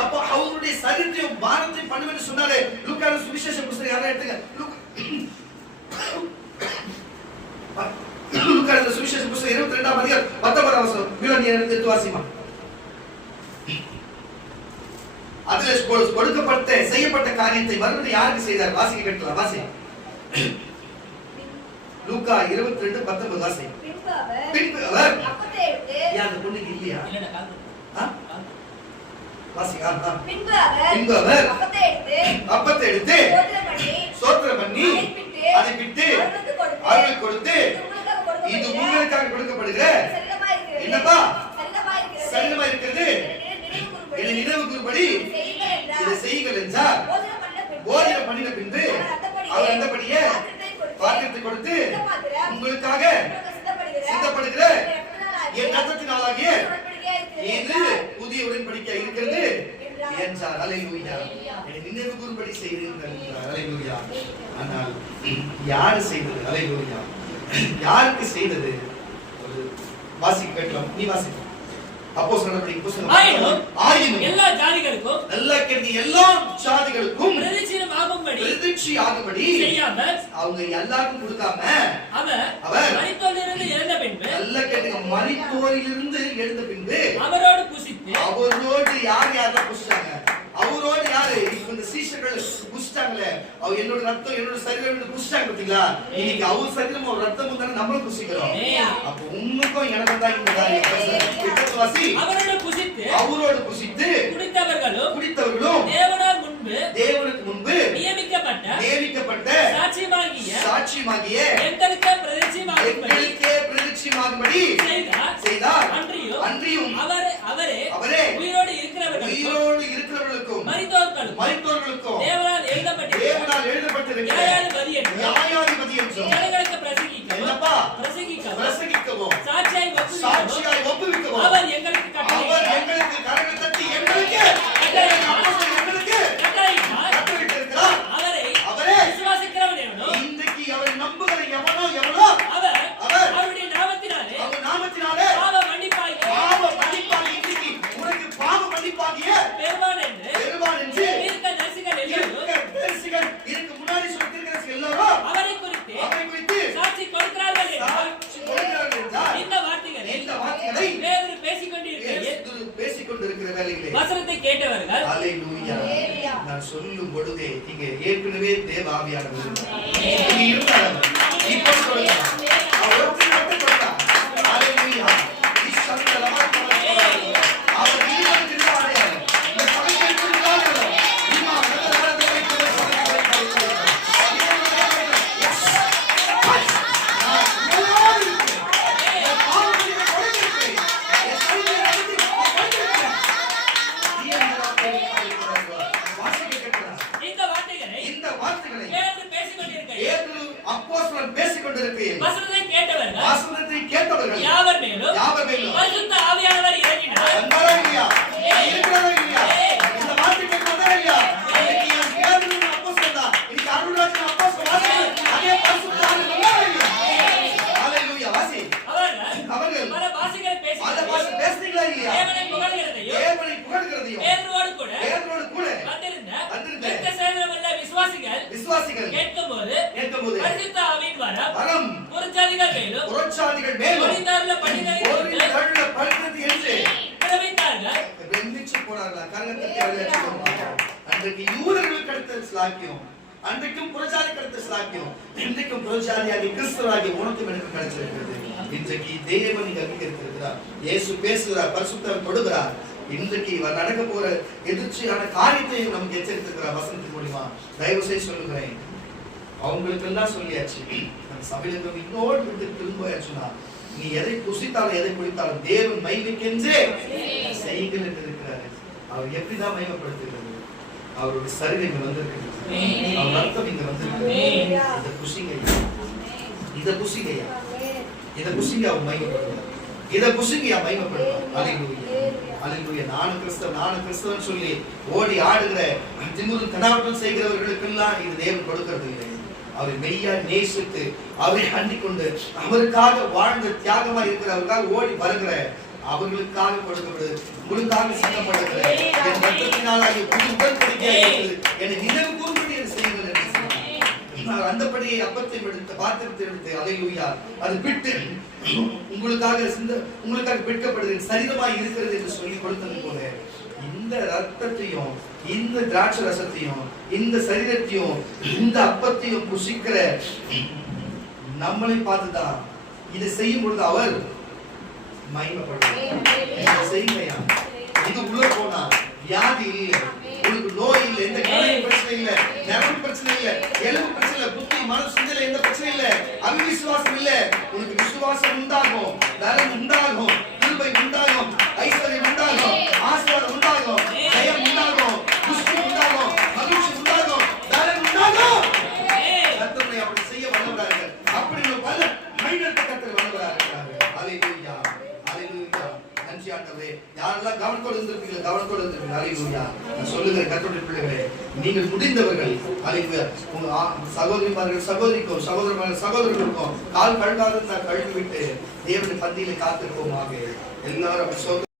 அப்ப அவருடைய சரீரத்தையும் பாரத்தையும் பண்ணுவேன்னு சொன்னாரு. லூக்கா சுவிசேஷ புத்தகம் யாரா எடுத்துங்க. லூக்கா சுவிசேஷ புத்தகம் 22ஆம் அதிகாரம் 19ஆம் வசனம். நீ எடுத்து வாசிமா. அதில் கொடுக்கப்பட்ட செய்யப்பட்ட காரியத்தை மறுபடியும் யாருக்கு செய்தார்? வாசிக்க கேட்கலாம். வாசி. லூக்கா 22:19 வாசி. பின்பு அவர் அப்பத்தை எடுத்து அந்த பொண்ணுக்கு இல்லையா? வாசி. பின்பு அவர் அப்பத்தை எடுத்து ஸ்தோத்திரம் பண்ணி அதை பிட்டு அவர்களுக்கு கொடுத்து இது உங்களுக்காக கொடுக்கப்படுகிற என்னப்பா சரீரமா இருக்கிறது, இதை நினைவு கூறும்படி இதை செய்யுங்கள் என்றார். போஜனம் பண்ணின பின்பு அவர் அந்தபடியே பாத்திரத்தை கொடுத்து உங்களுக்காக சித்தப்படுகிற என் ரத்தத்தினாலாகிய இது புதிய உடன்படிக்கை இருக்கிறது என்றார். அல்லேலூயா. நினைவு கூறும்படி செய்கிறீர்கள். அல்லேலூயா. ஆனால் யாரு செய்தது? அல்லேலூயா. யாருக்கு செய்தது? வாசிக்க கேட்கலாம். நீ வாசி. அப்போஸ்தலர்களுடைய புத்தகம். ஆயினும் எல்லா ஜாதிகளுக்கும் எல்லா ஜாதிகளுக்கும் பிரதிட்சி ஆகும்படி செய்யாமல் அவங்க எல்லாருக்கும் கொடுக்காம அவர் மரித்தோரிலிருந்து எழுந்த பின்பு நல்லா கேட்டுங்க. மரித்தோரிலிருந்து எழுந்த பின்பு அவரோடு புசித்து அவரோடு யாரெல்லாம் புசிச்சாங்க? அவரோடு யாரு? இப்ப இந்த சீஷர்கள் புசிச்சாங்களே, அவ என்னோட ரத்தம் என்னோட சரீரம் புசிச்சாங்க பாத்தீங்களா? இன்னைக்கு அவர் சரீரம் அவர் ரத்தம் தானே நம்மளும் புசிக்கிறோம். அப்ப உங்களுக்கும் எனக்கு தான் இந்த காரியம். வாசி. அவரோடு புசித்து குடித்தவர்களும் தேவனுக்கு முன்பு நியமிக்கப்பட்ட சாட்சியமாகிய எங்களுக்கே பிரதிட்சியமாகும்படி செய்தார். அன்றியும் அவரே உயிரோடு இருக்கிறவர்களுக்கும் மரித்தோர்களுக்கும் தேவனால் எழுதப்பட்டிருக்கிற நியாயாதிபதி என்றும் என்னப்பா பிரசங்கிக்கவும் சாட்சியாய் ஒப்புவிக்கவும் அவர் எங்களுக்கு கரங்களை தட்டி எங்களுக்கு கட்டளையிட்டிருக்கிறார். அவரே விசுவாசிக்கிறவன் எவனோ, இன்றைக்கு அவரை நம்புகிற எவனோ அவர் அவருடைய நாமத்தினாலே பாவ மன்னிப்பாகி இன்றைக்கு உனக்கு பாவ மன்னிப்பாகிய பெறுவான் என்று தீர்க்கதரிசிகள் இதுக்கு முன்னாடி சொல்லியிருக்கிற எல்லாரும் அவரை குறித்து சாட்சி கொடுக்கிறார்கள் என்றார். இந்த வார்த்தைகளை பேதுரு பேசிக்கொண்டிருக்கிற வேளையிலே வசனத்தை கேட்டவர்கள் அல்லேலூயா. நான் சொல்லும் பொழுதே இங்கே ஏற்கனவே தேவ ஆவியானவர் இருந்தார். இப்போ சொல்லுங்க. அவர் மட்டும் கொடுத்தார். அல்லேலூயா. அவர் இருக்கிறாரே. இந்த சபையில் இருக்கிறாரே. இம்மா வசனத்தை கேட்டவர்கள் யாவர் மேலும் பரிசுத்த ஆவியானவர் இறங்கினார். அல்லேலூயா. இருக்கிறாரா இல்லையா? இந்த வார்த்தை கேட்கிறதா இல்லையா? இன்னைக்கு பேதுரு அப்போஸ்தலன் தான். இன்னைக்கு அருள்ராஜன் அப்போஸ்தலன் வாசி. அதே பரிசுத்த ஆவி வந்தாரா இல்லையா? அல்லேலூயா. வாசி. அவர்கள் பல பாஷைகளை பேசுறீங்களா இல்லையா? தேவனை புகழ்கிறதையும் பேதுருவோடு கூட வந்திருந்த எத்தேசேயருள்ள விசுவாசிகள் கேட்கும்போது பரிசுத்த ஆவியின் வரம் புறஜாதிகள் மேலும் ஒளிந்தாருள்ள படினது என்று பிரமித்தார்கள். பிரமிச்சு போனார்களா? அன்றைக்கு யூதர்கள் கிடைத்த ஸ்லாக்கியம், அன்றைக்கும் புறஜாதி கிடைத்த ஸ்லாக்கியம், இன்றைக்கும் புறஜாதியாகி கிறிஸ்தவராகி உனக்கும் எனக்கு கிடைச்சிருக்கிறது. இன்றைக்கு தேவன் இங்க இருக்கிறார். இயேசு பேசுகிறார், பரிசுத்தம் கொடுக்கிறார். இன்றைக்கு நடக்க போற எதிர்ச்சியான காரியத்தையும் நமக்கு எச்சரித்திருக்கிறார் வசனத்தின் மூலமா. தயவு செய்து சொல்லுகிறேன், அவங்களுக்கு எல்லாம் சொல்லியாச்சு. சபையில இன்னொரு திரும்ப நீ எதை புசித்தாலும் எதை குடித்தாலும் தேவன் மைமைக்கென்றே செய்யுங்கள் என்று இருக்கிறாரு. அவர் எப்படிதான் மைமைப்படுத்துகிறது? அவருடைய சரீரம் இங்க வந்திருக்கிறது, அவர் ரத்தம் இங்க வந்திருக்கிறது. இத புசிங்க அவர் மைமைப்படுவார். இத புசிங்க மைமைப்படுவார். அல்லேலூயா. நானும் கிறிஸ்தவன் சொல்லி ஓடி ஆடுகிற திமிரும் தனாவட்டம் செய்கிறவர்களுக்கெல்லாம் இது தேவன் கொடுக்கிறது இல்லை. அவரை மெய்யா நேசித்து அவரை அண்டிக் கொண்டு அவருக்காக வாழ்ந்த தியாகமா இருக்கிறவருக்காக ஓடி வருகிற அவர்களுக்காக கொடுக்கப்படுது. உங்களுக்காக சின்னப்படுகிறது. என் ரத்தத்தினாலாகிய புது உடன்படிக்கையாக இருக்கிறது. என்னை நினைவு கூறும்படி அதை செய்யுங்கள் என்று சொன்னார். அந்தபடியே அப்பத்தை எடுத்து பாத்திரத்தை எடுத்து அல்லேலூயா அது பிட்டு உங்களுக்காக பிற்கப்படுகிறது சரீரமாய் இருக்கிறது என்று சொல்லி கொடுத்தது போல இந்த ரத்தத்தையும் இந்த திராட்சை ரசத்தையும் இந்த சரீரத்தையும் இந்த அப்பத்தையும் புசிக்கிற நம்மளை பார்த்துதான் இதை செய்யும் பொழுது அவர் மகிமைப்படுவார். செய்யுங்கயா, இது உள்ள போனா வியாதி இல்லை, உங்களுக்கு நோய் இல்லை, எந்த கடன் பிரச்சனை இல்லை, நரம்பு பிரச்சனை இல்லை, எலும்பு பிரச்சனை இல்லை, புத்தி மன சிந்தனை எந்த பிரச்சனை இல்லை, அவிசுவாசம் இல்லை. உங்களுக்கு விசுவாசம் உண்டாகும், பலம் உண்டாகும், கிருபை உண்டாகும், ஐஸ்வர்யம் உண்டாகும், ஆசீர்வாதம் உண்டாகும், ஜெயம் உண்டாகும், புஷ்டி உண்டாகும், மகிழ்ச்சி உண்டாகும், பலம் உண்டாகும். கர்த்தர் அப்படி செய்ய வல்லவராக, அப்படி பல மைனத்தை கர்த்தர் வல்லவராக இருக்கிறார். அல்லேலூயா, அல்லேலூயா. நன்றி ஆண்டவரே. யாரெல்லாம் கவனத்தோடு இருந்திருப்பீங்களோ கவனத்தோடு இருந்திருப்பீங்க. அல்லேலூயா. நான் சொல்லுகிற கர்த்தருடைய பிள்ளைகளே, நீங்கள் முடிந்தவர்கள் அல்லேலூயா. உங்க சகோதரிமார்கள் சகோதரிக்கும் சகோதரர்களுக்கும் கால் கழுகாத கழுவி விட்டு தேவனுடைய பந்தியிலே காத்திருப்போமாக. எல்லாரும்